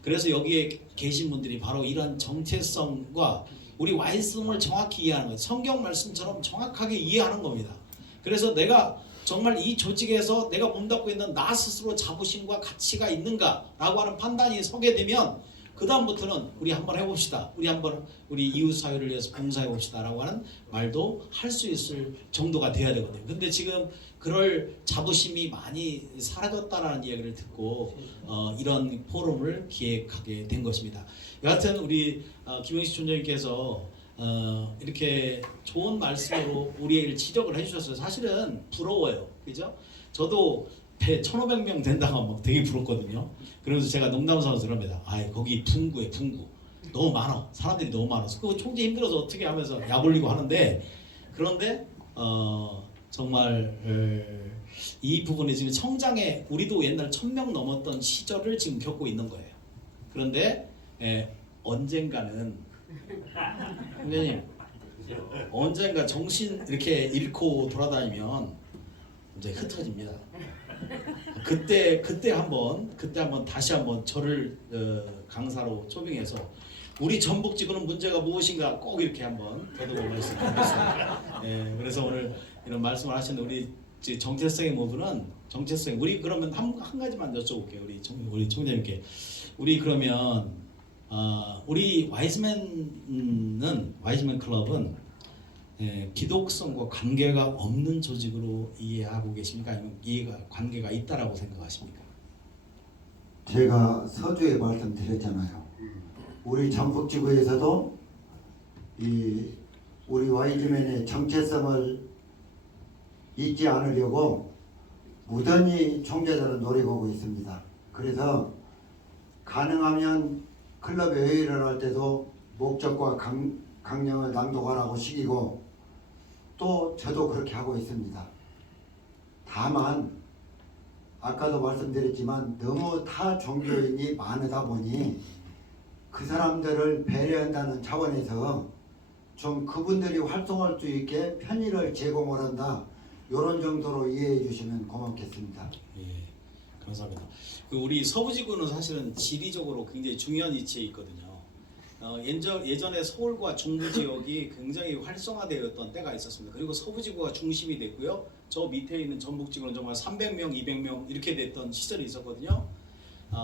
그래서 여기에 계신 분들이 바로 이런 정체성과 우리 와이즈돔을 정확히 이해하는 거예요. 성경 말씀처럼 정확하게 이해하는 겁니다. 그래서 내가 정말 이 조직에서 내가 몸담고 있는 나 스스로 자부심과 가치가 있는가라고 하는 판단이 서게 되면 그 다음부터는 우리 한번 해봅시다. 우리 이웃 사회를 위해서 봉사해봅시다 라고 하는 말도 할 수 있을 정도가 돼야 되거든요. 근데 지금 그럴 자부심이 많이 사라졌다라는 이야기를 듣고 이런 포럼을 기획하게 된 것입니다. 여하튼 우리 김영식 총장님께서 이렇게 좋은 말씀으로 우리를 지적을 해주셨어요. 사실은 부러워요. 그죠? 저도 배 1,500명 된다고 막 되게 부럽거든요. 그래서 제가 농담삼아서 그럽니다. 거기 풍구에 풍구 너무 많아. 사람들이 너무 많아서 그 총재 힘들어서 어떻게 하면서 약 올리고 하는데 그런데 정말 이 부분이 지금 성장에 우리도 옛날 1000명 넘었던 시절을 지금 겪고 있는 거예요. 그런데 언젠가는 선생님 언젠가 정신 이렇게 잃고 돌아다니면 이제 흩어집니다. 그때 한번 다시 한번 저를 강사로 초빙해서 우리 전북지구는 문제가 무엇인가 꼭 이렇게 한번 되돌아 말씀드리겠습니다. 그래서 오늘 이런 말씀을 하시는 우리 정체성의 부분은 정체성 우리 그러면 한 가지만 여쭤볼게요. 우리 총장님께 우리 그러면 우리 와이즈맨 클럽은 기독성과 관계가 없는 조직으로 이해하고 계십니까? 아니면 관계가 있다라고 생각하십니까? 제가 서두에 말씀드렸잖아요. 우리 전북지구에서도 우리 와이즈맨의 정체성을 잊지 않으려고 무던히 총재들은 노력하고 있습니다. 그래서 가능하면 클럽 회의를 할 때도 목적과 강령을 낭독하라고 시키고 또 저도 그렇게 하고 있습니다. 다만 아까도 말씀드렸지만 너무 타 종교인이 많으다 보니 그 사람들을 배려한다는 차원에서 좀 그분들이 활동할 수 있게 편의를 제공을 한다. 이런 정도로 이해해 주시면 고맙겠습니다. 예, 감사합니다. 우리 서부지구는 사실은 지리적으로 굉장히 중요한 위치에 있거든요. 예전에 서울과 중부 지역이 굉장히 활성화되었던 때가 있었습니다. 그리고 서부지구가 중심이 됐고요. 저 밑에 있는 전북지구는 정말 300명, 200명 이렇게 됐던 시절이 있었거든요.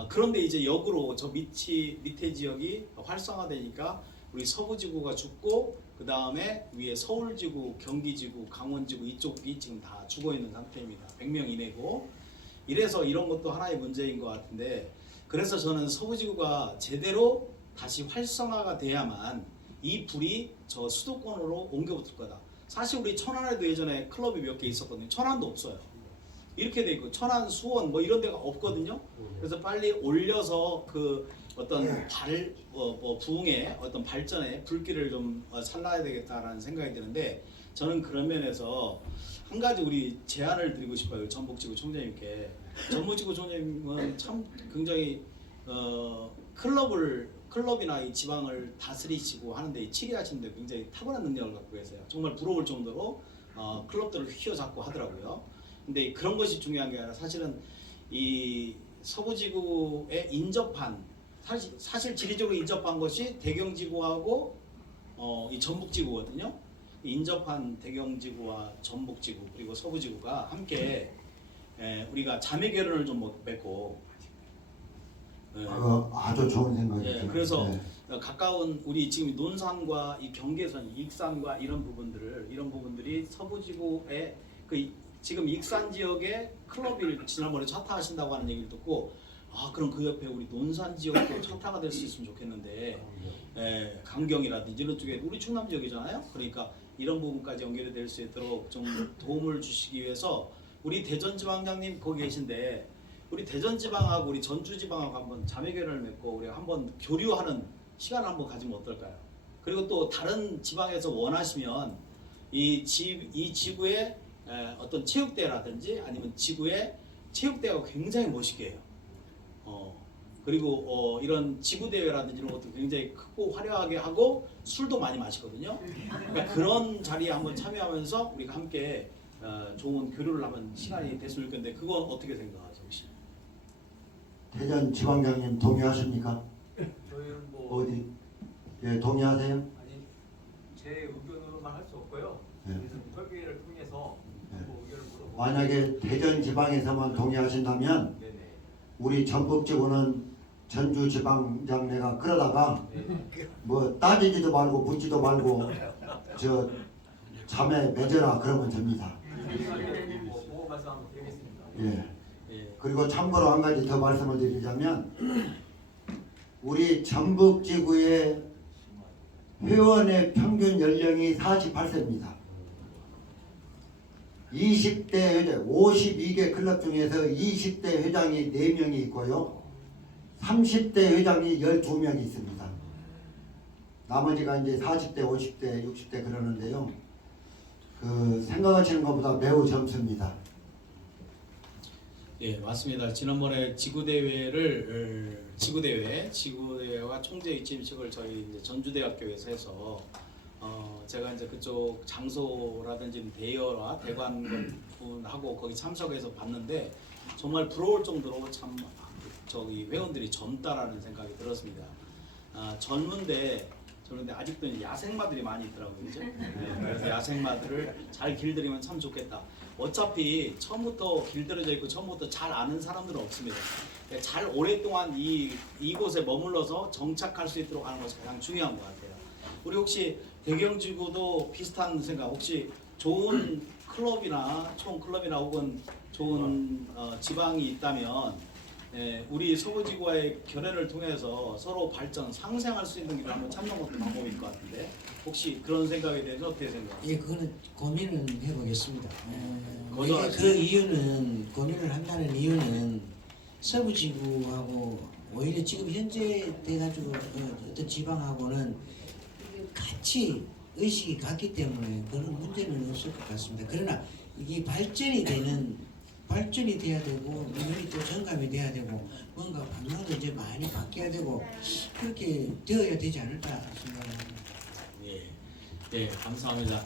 그런데 이제 역으로 저 밑에 지역이 활성화되니까 우리 서부지구가 죽고 그 다음에 위에 서울지구, 경기지구, 강원지구 이쪽이 지금 다 죽어있는 상태입니다. 100명 이내고 이래서 이런 것도 하나의 문제인 것 같은데 그래서 저는 서부지구가 제대로 다시 활성화가 돼야만 이 불이 저 수도권으로 옮겨붙을 거다. 사실 우리 천안에도 예전에 클럽이 몇 개 있었거든요. 천안도 없어요. 이렇게 돼 있고 천안, 수원 뭐 이런 데가 없거든요. 그래서 빨리 올려서 그 어떤 부흥의 어떤 발전에 불길을 좀 살라야 되겠다라는 생각이 드는데 저는 그런 면에서 한 가지 우리 제안을 드리고 싶어요. 전북지구 총장님께. 전북지구 총장님은 참 굉장히 클럽이나 이 지방을 다스리시고 하는데 치리하시는데 굉장히 탁월한 능력을 갖고 계세요. 정말 부러울 정도로 클럽들을 휘어잡고 하더라고요. 근데 그런 것이 중요한 게 아니라 사실은 이 서부지구에 인접한 사실 지리적으로 인접한 것이 대경지구하고 이 전북지구거든요. 인접한 대경지구와 전북지구 그리고 서부지구가 함께 우리가 자매 결연을 좀 맺고 아주 좋은 생각이죠. 예, 그래서 가까운 우리 지금 논산과 이 경계선, 익산과 이런 부분들이 서부지구에 지금 익산 지역에 클럽이 지난번에 차타하신다고 하는 얘기를 듣고 그럼 그 옆에 우리 논산 지역도 차타가 될 수 있으면 좋겠는데 강경이라든지 이런 쪽에 우리 충남 지역이잖아요. 그러니까 이런 부분까지 연결이 될 수 있도록 좀 도움을 주시기 위해서 우리 대전지방장님 거기 계신데 우리 대전지방하고 우리 전주지방하고 한번 자매결연을 맺고 우리가 한번 교류하는 시간을 한번 가지면 어떨까요? 그리고 또 다른 지방에서 원하시면 이 지구에 어떤 체육대회라든지 아니면 지구에 체육대회가 굉장히 멋있게 해요. 그리고 이런 지구대회라든지 이런 것도 굉장히 크고 화려하게 하고 술도 많이 마시거든요. 그러니까 그런 자리에 한번 참여하면서 우리가 함께 좋은 교류를 하면 시간이 됐으면 좋겠는데 그건 어떻게 생각하세요 혹시? 대전 지방장님 동의하십니까? 저희는 뭐 어디? 예, 동의하세요? 아니 제 의견으로만 할 수 없고요. 네. 그래서 협의회를 통해서 뭐 의견을 물어보고 만약에 대전 지방에서만 동의하신다면 네네. 우리 전북지구는 전주지방장내가 그러다가 뭐 따지지도 말고 묻지도 말고 저 자매 맺어라 그러면 됩니다. 뭐 보고 말씀 한번 드리겠습니다. 예. 그리고 참고로 한 가지 더 말씀을 드리자면 우리 전북지구의 회원의 평균 연령이 48세입니다. 20대 회장, 52개 클럽 중에서 20대 회장이 4명이 있고요. 30대 회장이 12명이 있습니다. 나머지가 이제 40대, 50대, 60대 그러는데요. 생각하시는 것보다 매우 젊습니다. 예, 맞습니다. 지난번에 지구대회와 총재 입지식을 저희 이제 전주대학교에서 해서 제가 이제 그쪽 장소라든지 대여와 대관 분하고 거기 참석해서 봤는데 정말 부러울 정도로 참 저기 회원들이 젊다라는 생각이 들었습니다. 젊은데 아직도 야생마들이 많이 있더라고요, 그죠? 네, 그래서 야생마들을 잘 길들이면 참 좋겠다. 어차피 처음부터 길들여져 있고 처음부터 잘 아는 사람들은 없습니다. 잘 오랫동안 이곳에 머물러서 정착할 수 있도록 하는 것이 가장 중요한 것 같아요. 우리 혹시 대경지구도 비슷한 생각, 혹시 좋은 클럽이나 촌클럽이나 혹은 좋은 지방이 있다면 우리 서부지구와의 결연을 통해서 서로 발전, 상생할 수 있는 길을 한번 찾는 것도 방법일 것 같은데 혹시 그런 생각에 대해서 어떻게 생각하세요? 예, 그거는 고민을 해보겠습니다. 거절하시나요? 그 이유는 고민을 한다는 이유는 서부지구하고 오히려 지금 현재 돼가지고 어떤 지방하고는 같이 의식이 같기 때문에 그런 문제는 없을 것 같습니다. 그러나 이게 발전이 돼야 되고 민원이 또 정감이 돼야 되고 뭔가 방향도 이제 많이 바뀌어야 되고 그렇게 되어야 되지 않을까 생각합니다. 예, 감사합니다.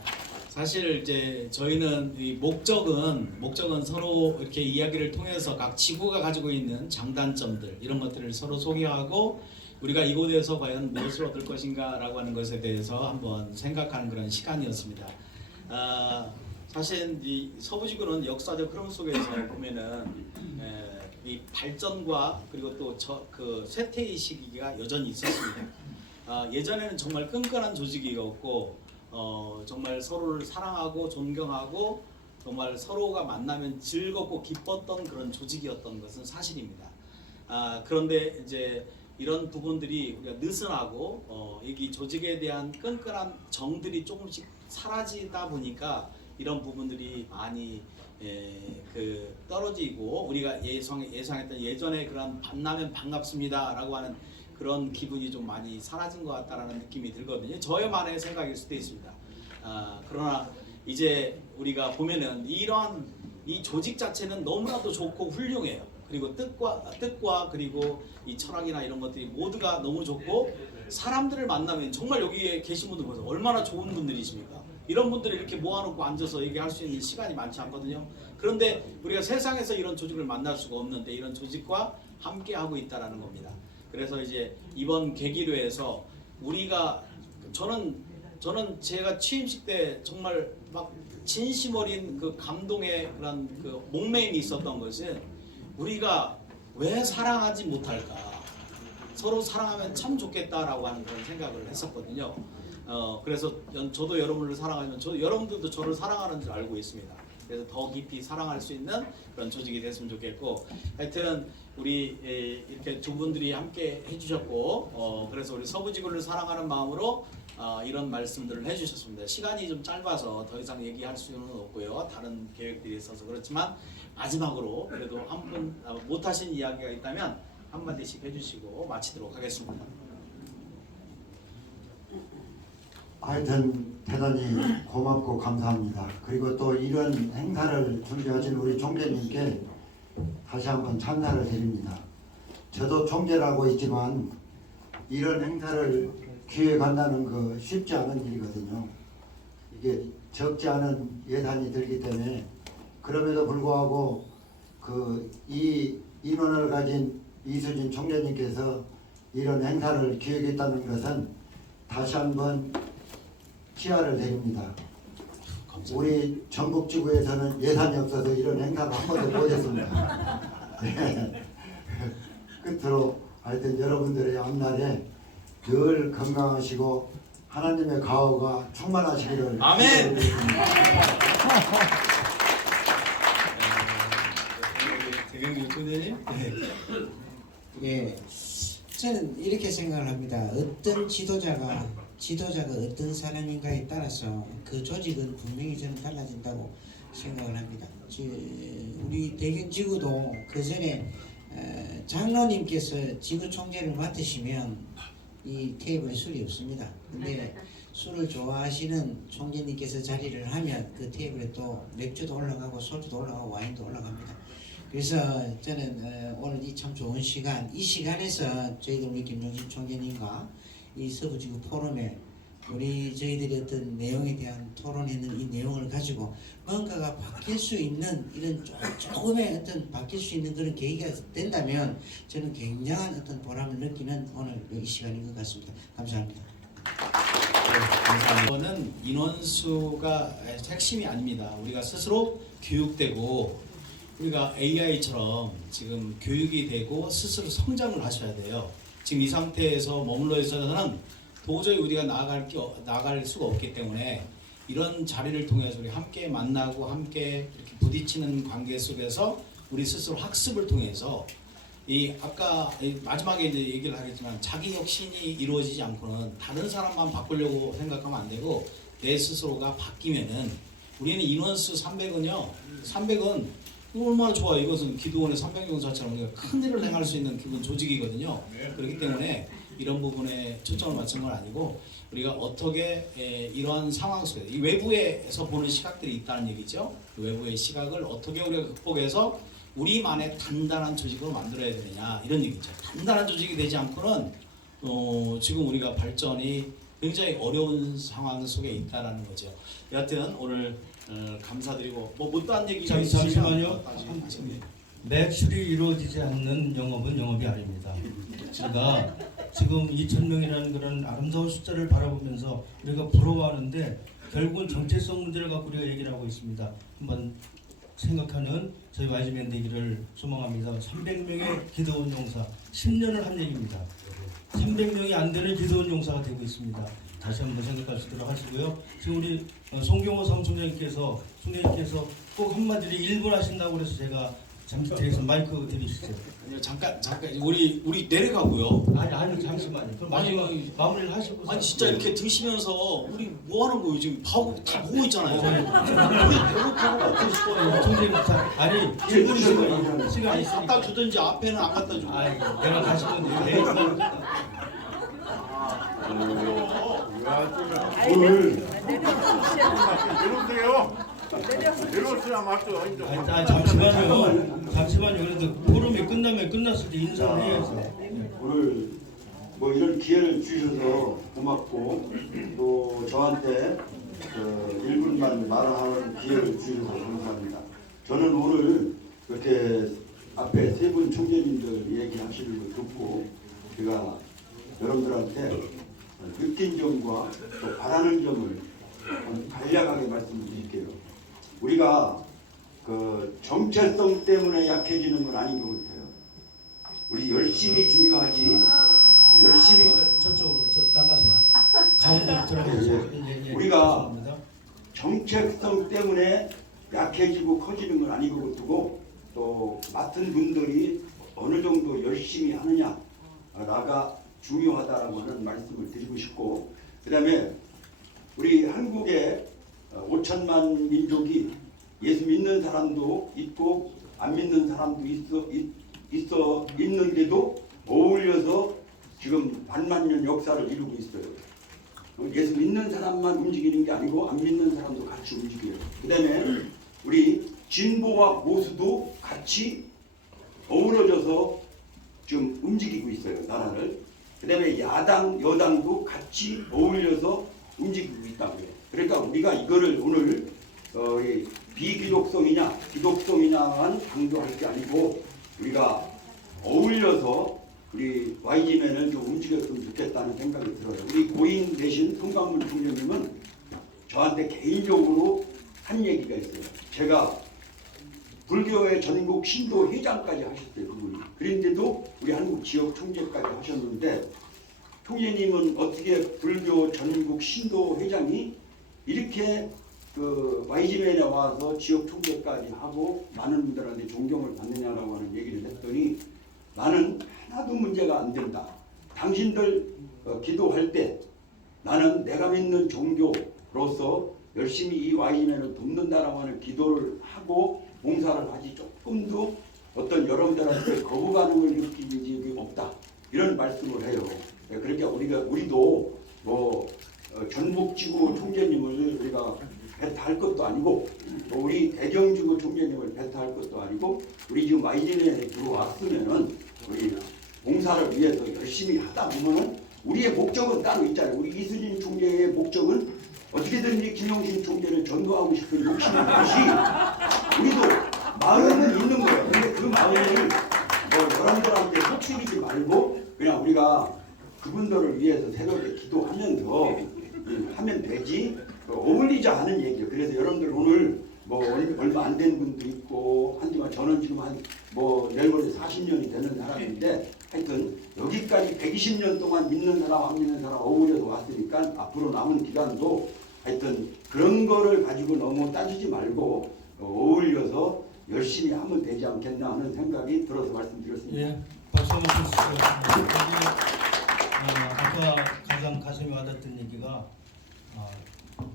사실 이제 저희는 이 목적은 서로 이렇게 이야기를 통해서 각 지구가 가지고 있는 장단점들 이런 것들을 서로 소개하고 우리가 이곳에서 과연 무엇을 얻을 것인가라고 하는 것에 대해서 한번 생각하는 그런 시간이었습니다. 사실 이 서부지구는 역사적 흐름 속에서 보면은 이 발전과 그리고 또 그 쇠퇴의 시기가 여전히 있었습니다. 예전에는 정말 끈끈한 조직이었고 정말 서로를 사랑하고 존경하고 정말 서로가 만나면 즐겁고 기뻤던 그런 조직이었던 것은 사실입니다. 그런데 이제 이런 부분들이 우리가 느슨하고 이 조직에 대한 끈끈한 정들이 조금씩 사라지다 보니까 이런 부분들이 많이 떨어지고 우리가 예상했던 예전에 그런 만나면 반갑습니다라고 하는 그런 기분이 좀 많이 사라진 것 같다라는 느낌이 들거든요. 저만의 생각일 수도 있습니다. 그러나 이제 우리가 보면은 이러한 이 조직 자체는 너무나도 좋고 훌륭해요. 그리고 뜻과 그리고 이 철학이나 이런 것들이 모두가 너무 좋고 사람들을 만나면 정말 여기에 계신 분들 보세요. 얼마나 좋은 분들이십니까? 이런 분들을 이렇게 모아놓고 앉아서 얘기할 수 있는 시간이 많지 않거든요. 그런데 우리가 세상에서 이런 조직을 만날 수가 없는데 이런 조직과 함께 하고 있다라는 겁니다. 그래서 이제 이번 계기로 해서 우리가 저는 제가 취임식 때 정말 막 진심 어린 그 감동의 그런 그 목매임이 있었던 것은 우리가 왜 사랑하지 못할까? 서로 사랑하면 참 좋겠다라고 하는 그런 생각을 했었거든요. 그래서 저도 여러분을 사랑하지만 여러분들도 저를 사랑하는 줄 알고 있습니다. 그래서 더 깊이 사랑할 수 있는 그런 조직이 됐으면 좋겠고 하여튼 우리 이렇게 두 분들이 함께 해주셨고 그래서 우리 서부지구를 사랑하는 마음으로 이런 말씀들을 해주셨습니다. 시간이 좀 짧아서 더 이상 얘기할 수는 없고요. 다른 계획들이 있어서 그렇지만 마지막으로 그래도 한 분 못하신 이야기가 있다면 한마디씩 해주시고 마치도록 하겠습니다. 하여튼 대단히 고맙고 감사합니다. 그리고 또 이런 행사를 준비하신 우리 총재님께 다시 한번 찬사를 드립니다. 저도 총재라고 있지만 이런 행사를 기획한다는 거 쉽지 않은 일이거든요. 이게 적지 않은 예산이 들기 때문에 그럼에도 불구하고 이 인원을 가진 이수진 총재님께서 이런 행사를 기획했다는 것은 다시 한번 치아를 드립니다. 우리 전북지구에서는 예산이 없어서 이런 행사를 한 번도 못했습니다. 네. 끝으로 하여튼 여러분들의 앞날에 늘 건강하시고 하나님의 가호가 충만하시기를 아멘. 대경주 총재님. 예, 저는 이렇게 생각을 합니다. 어떤 지도자가 어떤 사람인가에 따라서 그 조직은 분명히 저는 달라진다고 생각을 합니다. 우리 대경지구도 그 전에 장로님께서 지구 총재를 맡으시면 이 테이블에 술이 없습니다. 근데 술을 좋아하시는 총재님께서 자리를 하면 그 테이블에 또 맥주도 올라가고 소주도 올라가고 와인도 올라갑니다. 그래서 저는 오늘 이 참 좋은 시간, 이 시간에서 저희들 우리 김종신 총재님과 이 서부지구 포럼에 저희들이 어떤 내용에 대한 토론하는 이 내용을 가지고 뭔가가 바뀔 수 있는 이런 조금의 어떤 바뀔 수 있는 그런 계기가 된다면 저는 굉장한 어떤 보람을 느끼는 오늘 이 시간인 것 같습니다. 감사합니다. 이거는 인원수가 핵심이 아닙니다. 우리가 스스로 교육되고 우리가 AI처럼 지금 교육이 되고 스스로 성장을 하셔야 돼요. 지금 이 상태에서 머물러 있어서는 도저히 우리가 나아갈 수가 없기 때문에 이런 자리를 통해서 우리 함께 만나고 함께 이렇게 부딪히는 관계 속에서 우리 스스로 학습을 통해서 이 아까 마지막에 이제 얘기를 하겠지만 자기 혁신이 이루어지지 않고는 다른 사람만 바꾸려고 생각하면 안 되고 내 스스로가 바뀌면은 우리는 인원수 300은요. 300은 얼마나 좋아. 이것은 기도원의 300용사처럼 우리가 큰 일을 행할 수 있는 기본 조직이거든요. 그렇기 때문에 이런 부분에 초점을 맞춘 건 아니고 우리가 어떻게 이러한 상황 속에 이 외부에서 보는 시각들이 있다는 얘기죠. 그 외부의 시각을 어떻게 우리가 극복해서 우리만의 단단한 조직으로 만들어야 되느냐 이런 얘기죠. 단단한 조직이 되지 않고는 지금 우리가 발전이 굉장히 어려운 상황 속에 있다라는 거죠. 여하튼 오늘 감사드리고 뭐 못다한 얘기가 잠시만요. 매출이 이루어지지 않는 영업은 영업이 아닙니다. 제가 지금 2,000명이라는 그런 아름다운 숫자를 바라보면서 우리가 부러워하는데 결국은 정체성 문제를 갖고 우리가 얘기를 하고 있습니다. 한번 생각하는 저희 YG맨 되기를 소망합니다. 300명의 기도원 용사 10년을 한 얘기입니다. 300명이 안 되는 기도원 용사가 되고 있습니다. 다시 한번 생각할 수 있도록 하시고요. 지금 우리 송경호 사무총장님께서 꼭 한마디를 1분 하신다고 그래서 제가 잠시 드리겠습니다. 마이크 드리시죠. 아니요, 잠깐 우리 내려가고요. 아니 잠시만요. 그럼 마무리를 하시고. 아니 진짜 이렇게 드시면서 우리 뭐 하는 거예요? 지금 다 보고 있잖아요. 우리 배고파고 드실 거예요. 총재님 아니 1분 시간이 있으니까. 갖다 주든지 앞에는 안 갖다 주고. 아이 내가 가시면 돼. 오늘 내려오세요. 맞죠? 잠시만요. 그래도 포럼이 끝나면 끝났을 때 인사를 해야죠. 오늘 뭐 이런 기회를 주셔서 고맙고 또 저한테 1분만 말하는 기회를 주셔서 감사합니다. 저는 오늘 이렇게 앞에 세 분 총재님들 얘기하시는 걸 듣고 제가 여러분들한테 느낀 점과 또 바라는 점을 간략하게 말씀드릴게요. 우리가 그 정체성 때문에 약해지는 건 아닌 것 같아요. 우리 열심히 중요하지. 열심히 저쪽으로 나가세요. 가운데 들어가세요. 우리가 정체성 때문에 약해지고 커지는 건 아닌 것 같고 또 맡은 분들이 어느 정도 열심히 하느냐가 중요하다라고 하는 말씀을 드리고 싶고 그 다음에 우리 한국의 5천만 민족이 예수 믿는 사람도 있고 안 믿는 사람도 있는데도 어울려서 지금 반만년 역사를 이루고 있어요. 예수 믿는 사람만 움직이는 게 아니고 안 믿는 사람도 같이 움직여요. 그 다음에 우리 진보와 보수도 같이 어우러져서 지금 움직이고 있어요. 나라를. 그 다음에 야당, 여당도 같이 어울려서 움직이고 있다고요. 그러니까 우리가 이거를 오늘 비기독성이냐 기독성이냐만 강조할 게 아니고 우리가 어울려서 우리 YG맨을 좀 움직였으면 좋겠다는 생각이 들어요. 우리 고인 대신 송강문 총재님은 저한테 개인적으로 한 얘기가 있어요. 제가 불교의 전국 신도 회장까지 하셨어요. 그분이. 그런데도 우리 한국 지역 총재까지 하셨는데 총재님은 어떻게 불교 전국 신도 회장이 이렇게 그 YG맨에 와서 지역 총재까지 하고 많은 분들한테 존경을 받느냐라고 하는 얘기를 했더니 나는 하나도 문제가 안 된다. 당신들 기도할 때 나는 내가 믿는 종교로서 열심히 이 YG맨을 돕는다라고 하는 기도를 하고 봉사를 하지 조금도 어떤 여러분들한테 거부 반응을 느낀 적이 없다. 이런 말씀을 해요. 그러니까 우리도 뭐 전북지구 총재님을 우리가 배타할 것도 아니고 또 우리 대경주구 총재님을 배타할 것도 아니고 우리 지금 YGN에 들어왔으면은 우리 봉사를 위해서 열심히 하다 보면은 우리의 목적은 따로 있잖아요. 우리 이수진 총재의 목적은 어떻게든지 김용신 총재를 전도하고 싶은 욕심이 있듯이 우리도 마음은 있는 거예요. 근데 그 마음을 뭐 여러분들한테 속삭이지 말고 그냥 우리가 그분들을 위해서 새롭게 기도하면서 하면 되지 어울리자 하는 얘기예요. 그래서 여러분들 오늘 뭐 얼마 안 된 분도 있고 하지만 저는 지금 한 뭐 내일 모레 40년이 되는 사람인데 하여튼 여기까지 120년 동안 믿는 사람 안 믿는 사람 어울려서 왔으니까 앞으로 남은 기간도 하여튼 그런 거를 가지고 너무 따지지 말고 어울려서 열심히 하면 되지 않겠나 하는 생각이 들어서 말씀드렸습니다. 예, 박수 한번 주시죠. 아까 가장 가슴이 와닿던 얘기가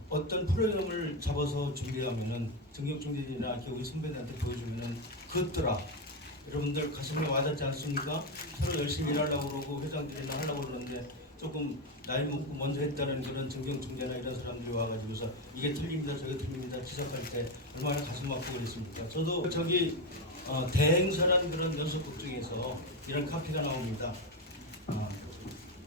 어떤 프로그램을 잡아서 준비하면은 등록중재진이나 교회 선배들한테 보여주면은 긋더라. 여러분들 가슴에 와닿지 않습니까? 서로 열심히 일하려고 그러고 회장들이나 하려고 그러는데 조금 나이 먹고 먼저 했다는 그런 등록중재나 이런 사람들이 와가지고서 이게 틀립니다 저게 틀립니다 지적할 때 얼마나 가슴 아프고 그랬습니까? 저도 저기 대행사라는 그런 연속극 중에서 이런 카피가 나옵니다.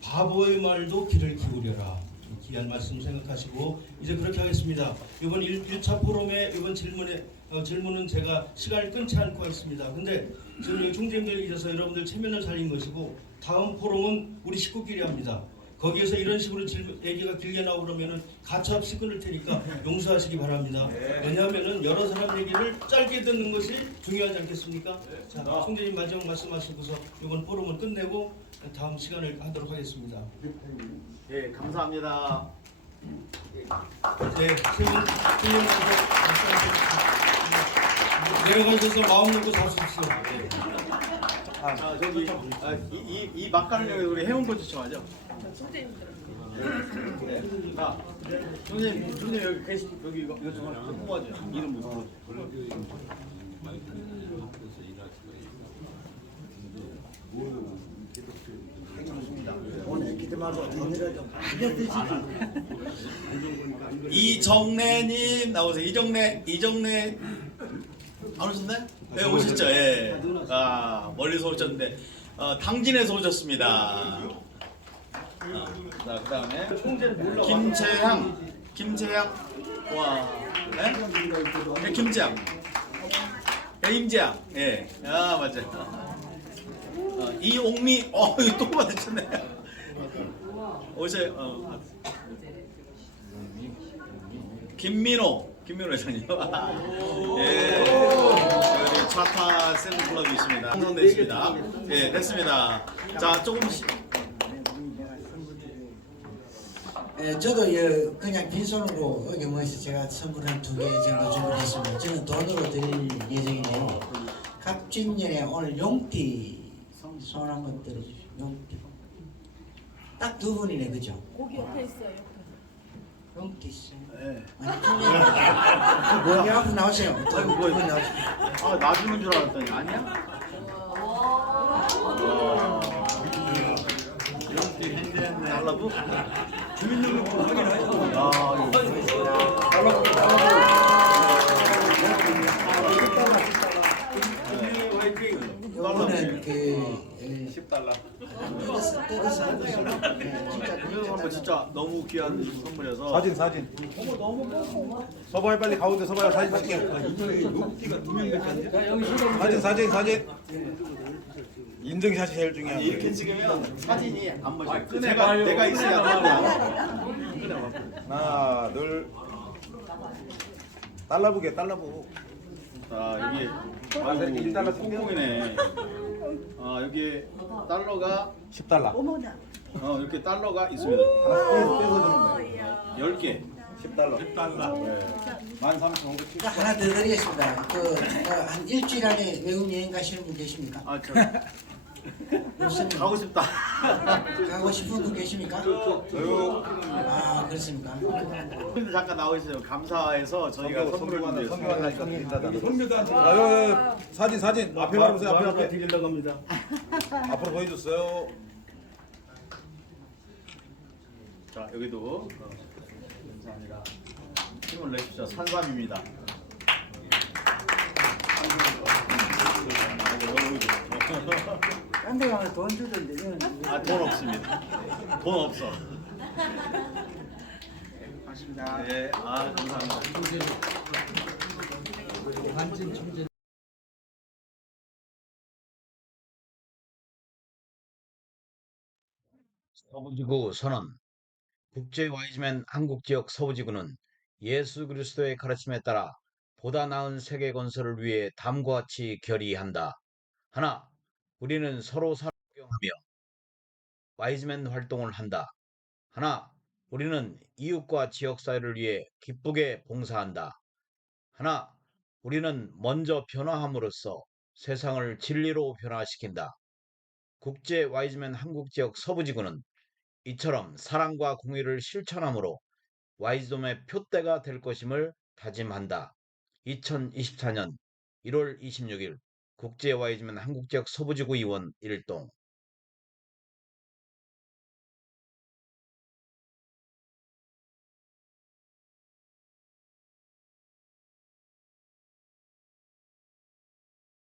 바보의 말도 귀를 기울여라. 귀한 말씀 생각하시고 이제 그렇게 하겠습니다. 이번 1차 포럼의 이번 질문은 제가 시간을 끊지 않고 했습니다. 근데 지금 여기 총재님들 계셔서 여러분들 체면을 살린 것이고 다음 포럼은 우리 식구끼리 합니다. 거기에서 이런 식으로 얘기가 길게 나오고 그러면은 가차없이 끊을 테니까 용서하시기 바랍니다. 왜냐하면은 여러 사람 얘기를 짧게 듣는 것이 중요하지 않겠습니까? 자, 총재님 마지막 말씀하시고서 이번 포럼을 끝내고 다음 시간을 하도록 하겠습니다. 예, 감사합니다. 네, 내려가셔서 마음 놓고 잡수십시오. 저기 이 막간을 우리 해운권 추첨하죠? 네. 자, 형님 여기 계시 여기 이거 좀 뽑아줘. 이름 못 이정래님 나오세요. 이정래 안 오셨나요? 네 오셨죠. 예. 멀리서 오셨는데 당진에서 오셨습니다. 자 그다음에 김재양 와, 네? 김재양, 임재양, 예, 맞아요. 이옥미, 이거 또 받으셨네. 오세요. 김민호 회장님. 예, 여기 차타 샌드클럽이 있습니다. 당선됐습니다. 예, 됐습니다. 자, 조금씩. 저도 그냥 빈손으로 여기 모여서 제가 선물 한 2개 정도 준비했습니다. 저는 돈으로 드릴 예정이네요. 갑진년에 오늘 용띠 손 한번 들어주시죠. 용띠. 딱 2분이네, 그죠? 고기 옆에 있어요. 용띠 씨. 네. 뭐야? 한분 나오세요. 아이고, 나오세요. 나 주는 줄 알았더니 아니야? 달라고? 주민등록부 확인하죠. 이거는 그 10달러. 뜯어서 한 거죠. 진짜 너무 귀한 선물이어서. 사진. 서봐요 빨리 가운데 서봐요 사진 찍게. 사진. 인증샷이 제일 중요한 거예요. 이렇게 찍으면 사진이 안 맞아요. 내가 있어야 돼. 하나 둘. 달러북이야 달러북. 여기 이렇게 1달러 콩콩이네. 여기 달러가 10달러. 이렇게 달러가 있습니다. 떼서 주는 거예요. 10개. 10달러. 13,570. 하나 더 드리겠습니다. 한 일주일 안에 외국 여행 가시는 분 계십니까? 가고 싶다. 가고 싶은 분 계십니까? 저요. 그렇습니까? 잠깐 나오세요. 감사해서 저희가 선물을 드렸습니다. 사진 앞에 봐보세요. 앞에 드리려고 합니다. 앞으로 보여줬어요. 자 여기도 감사합니다. 힘을 내십시오. 산삼입니다. 딴 데 가면 돈 주던데. 아, 돈 없습니다. 돈 없어. 고맙습니다. 네, 아, 감사합니다. 반진 총재. 서부지구 선언. 국제 와이즈맨 한국지역 서부지구는 예수 그리스도의 가르침에 따라 보다 나은 세계 건설을 위해 다음과 같이 결의한다. 하나, 우리는 서로 존경하며 와이즈맨 활동을 한다. 하나, 우리는 이웃과 지역사회를 위해 기쁘게 봉사한다. 하나, 우리는 먼저 변화함으로써 세상을 진리로 변화시킨다. 국제 와이즈맨 한국지역 서부지구는 이처럼 사랑과 공의를 실천함으로 와이즈돔의 표대가 될 것임을 다짐한다. 2024년 1월 26일 국제 와이즈맨 한국지역 서부지구 의원 일동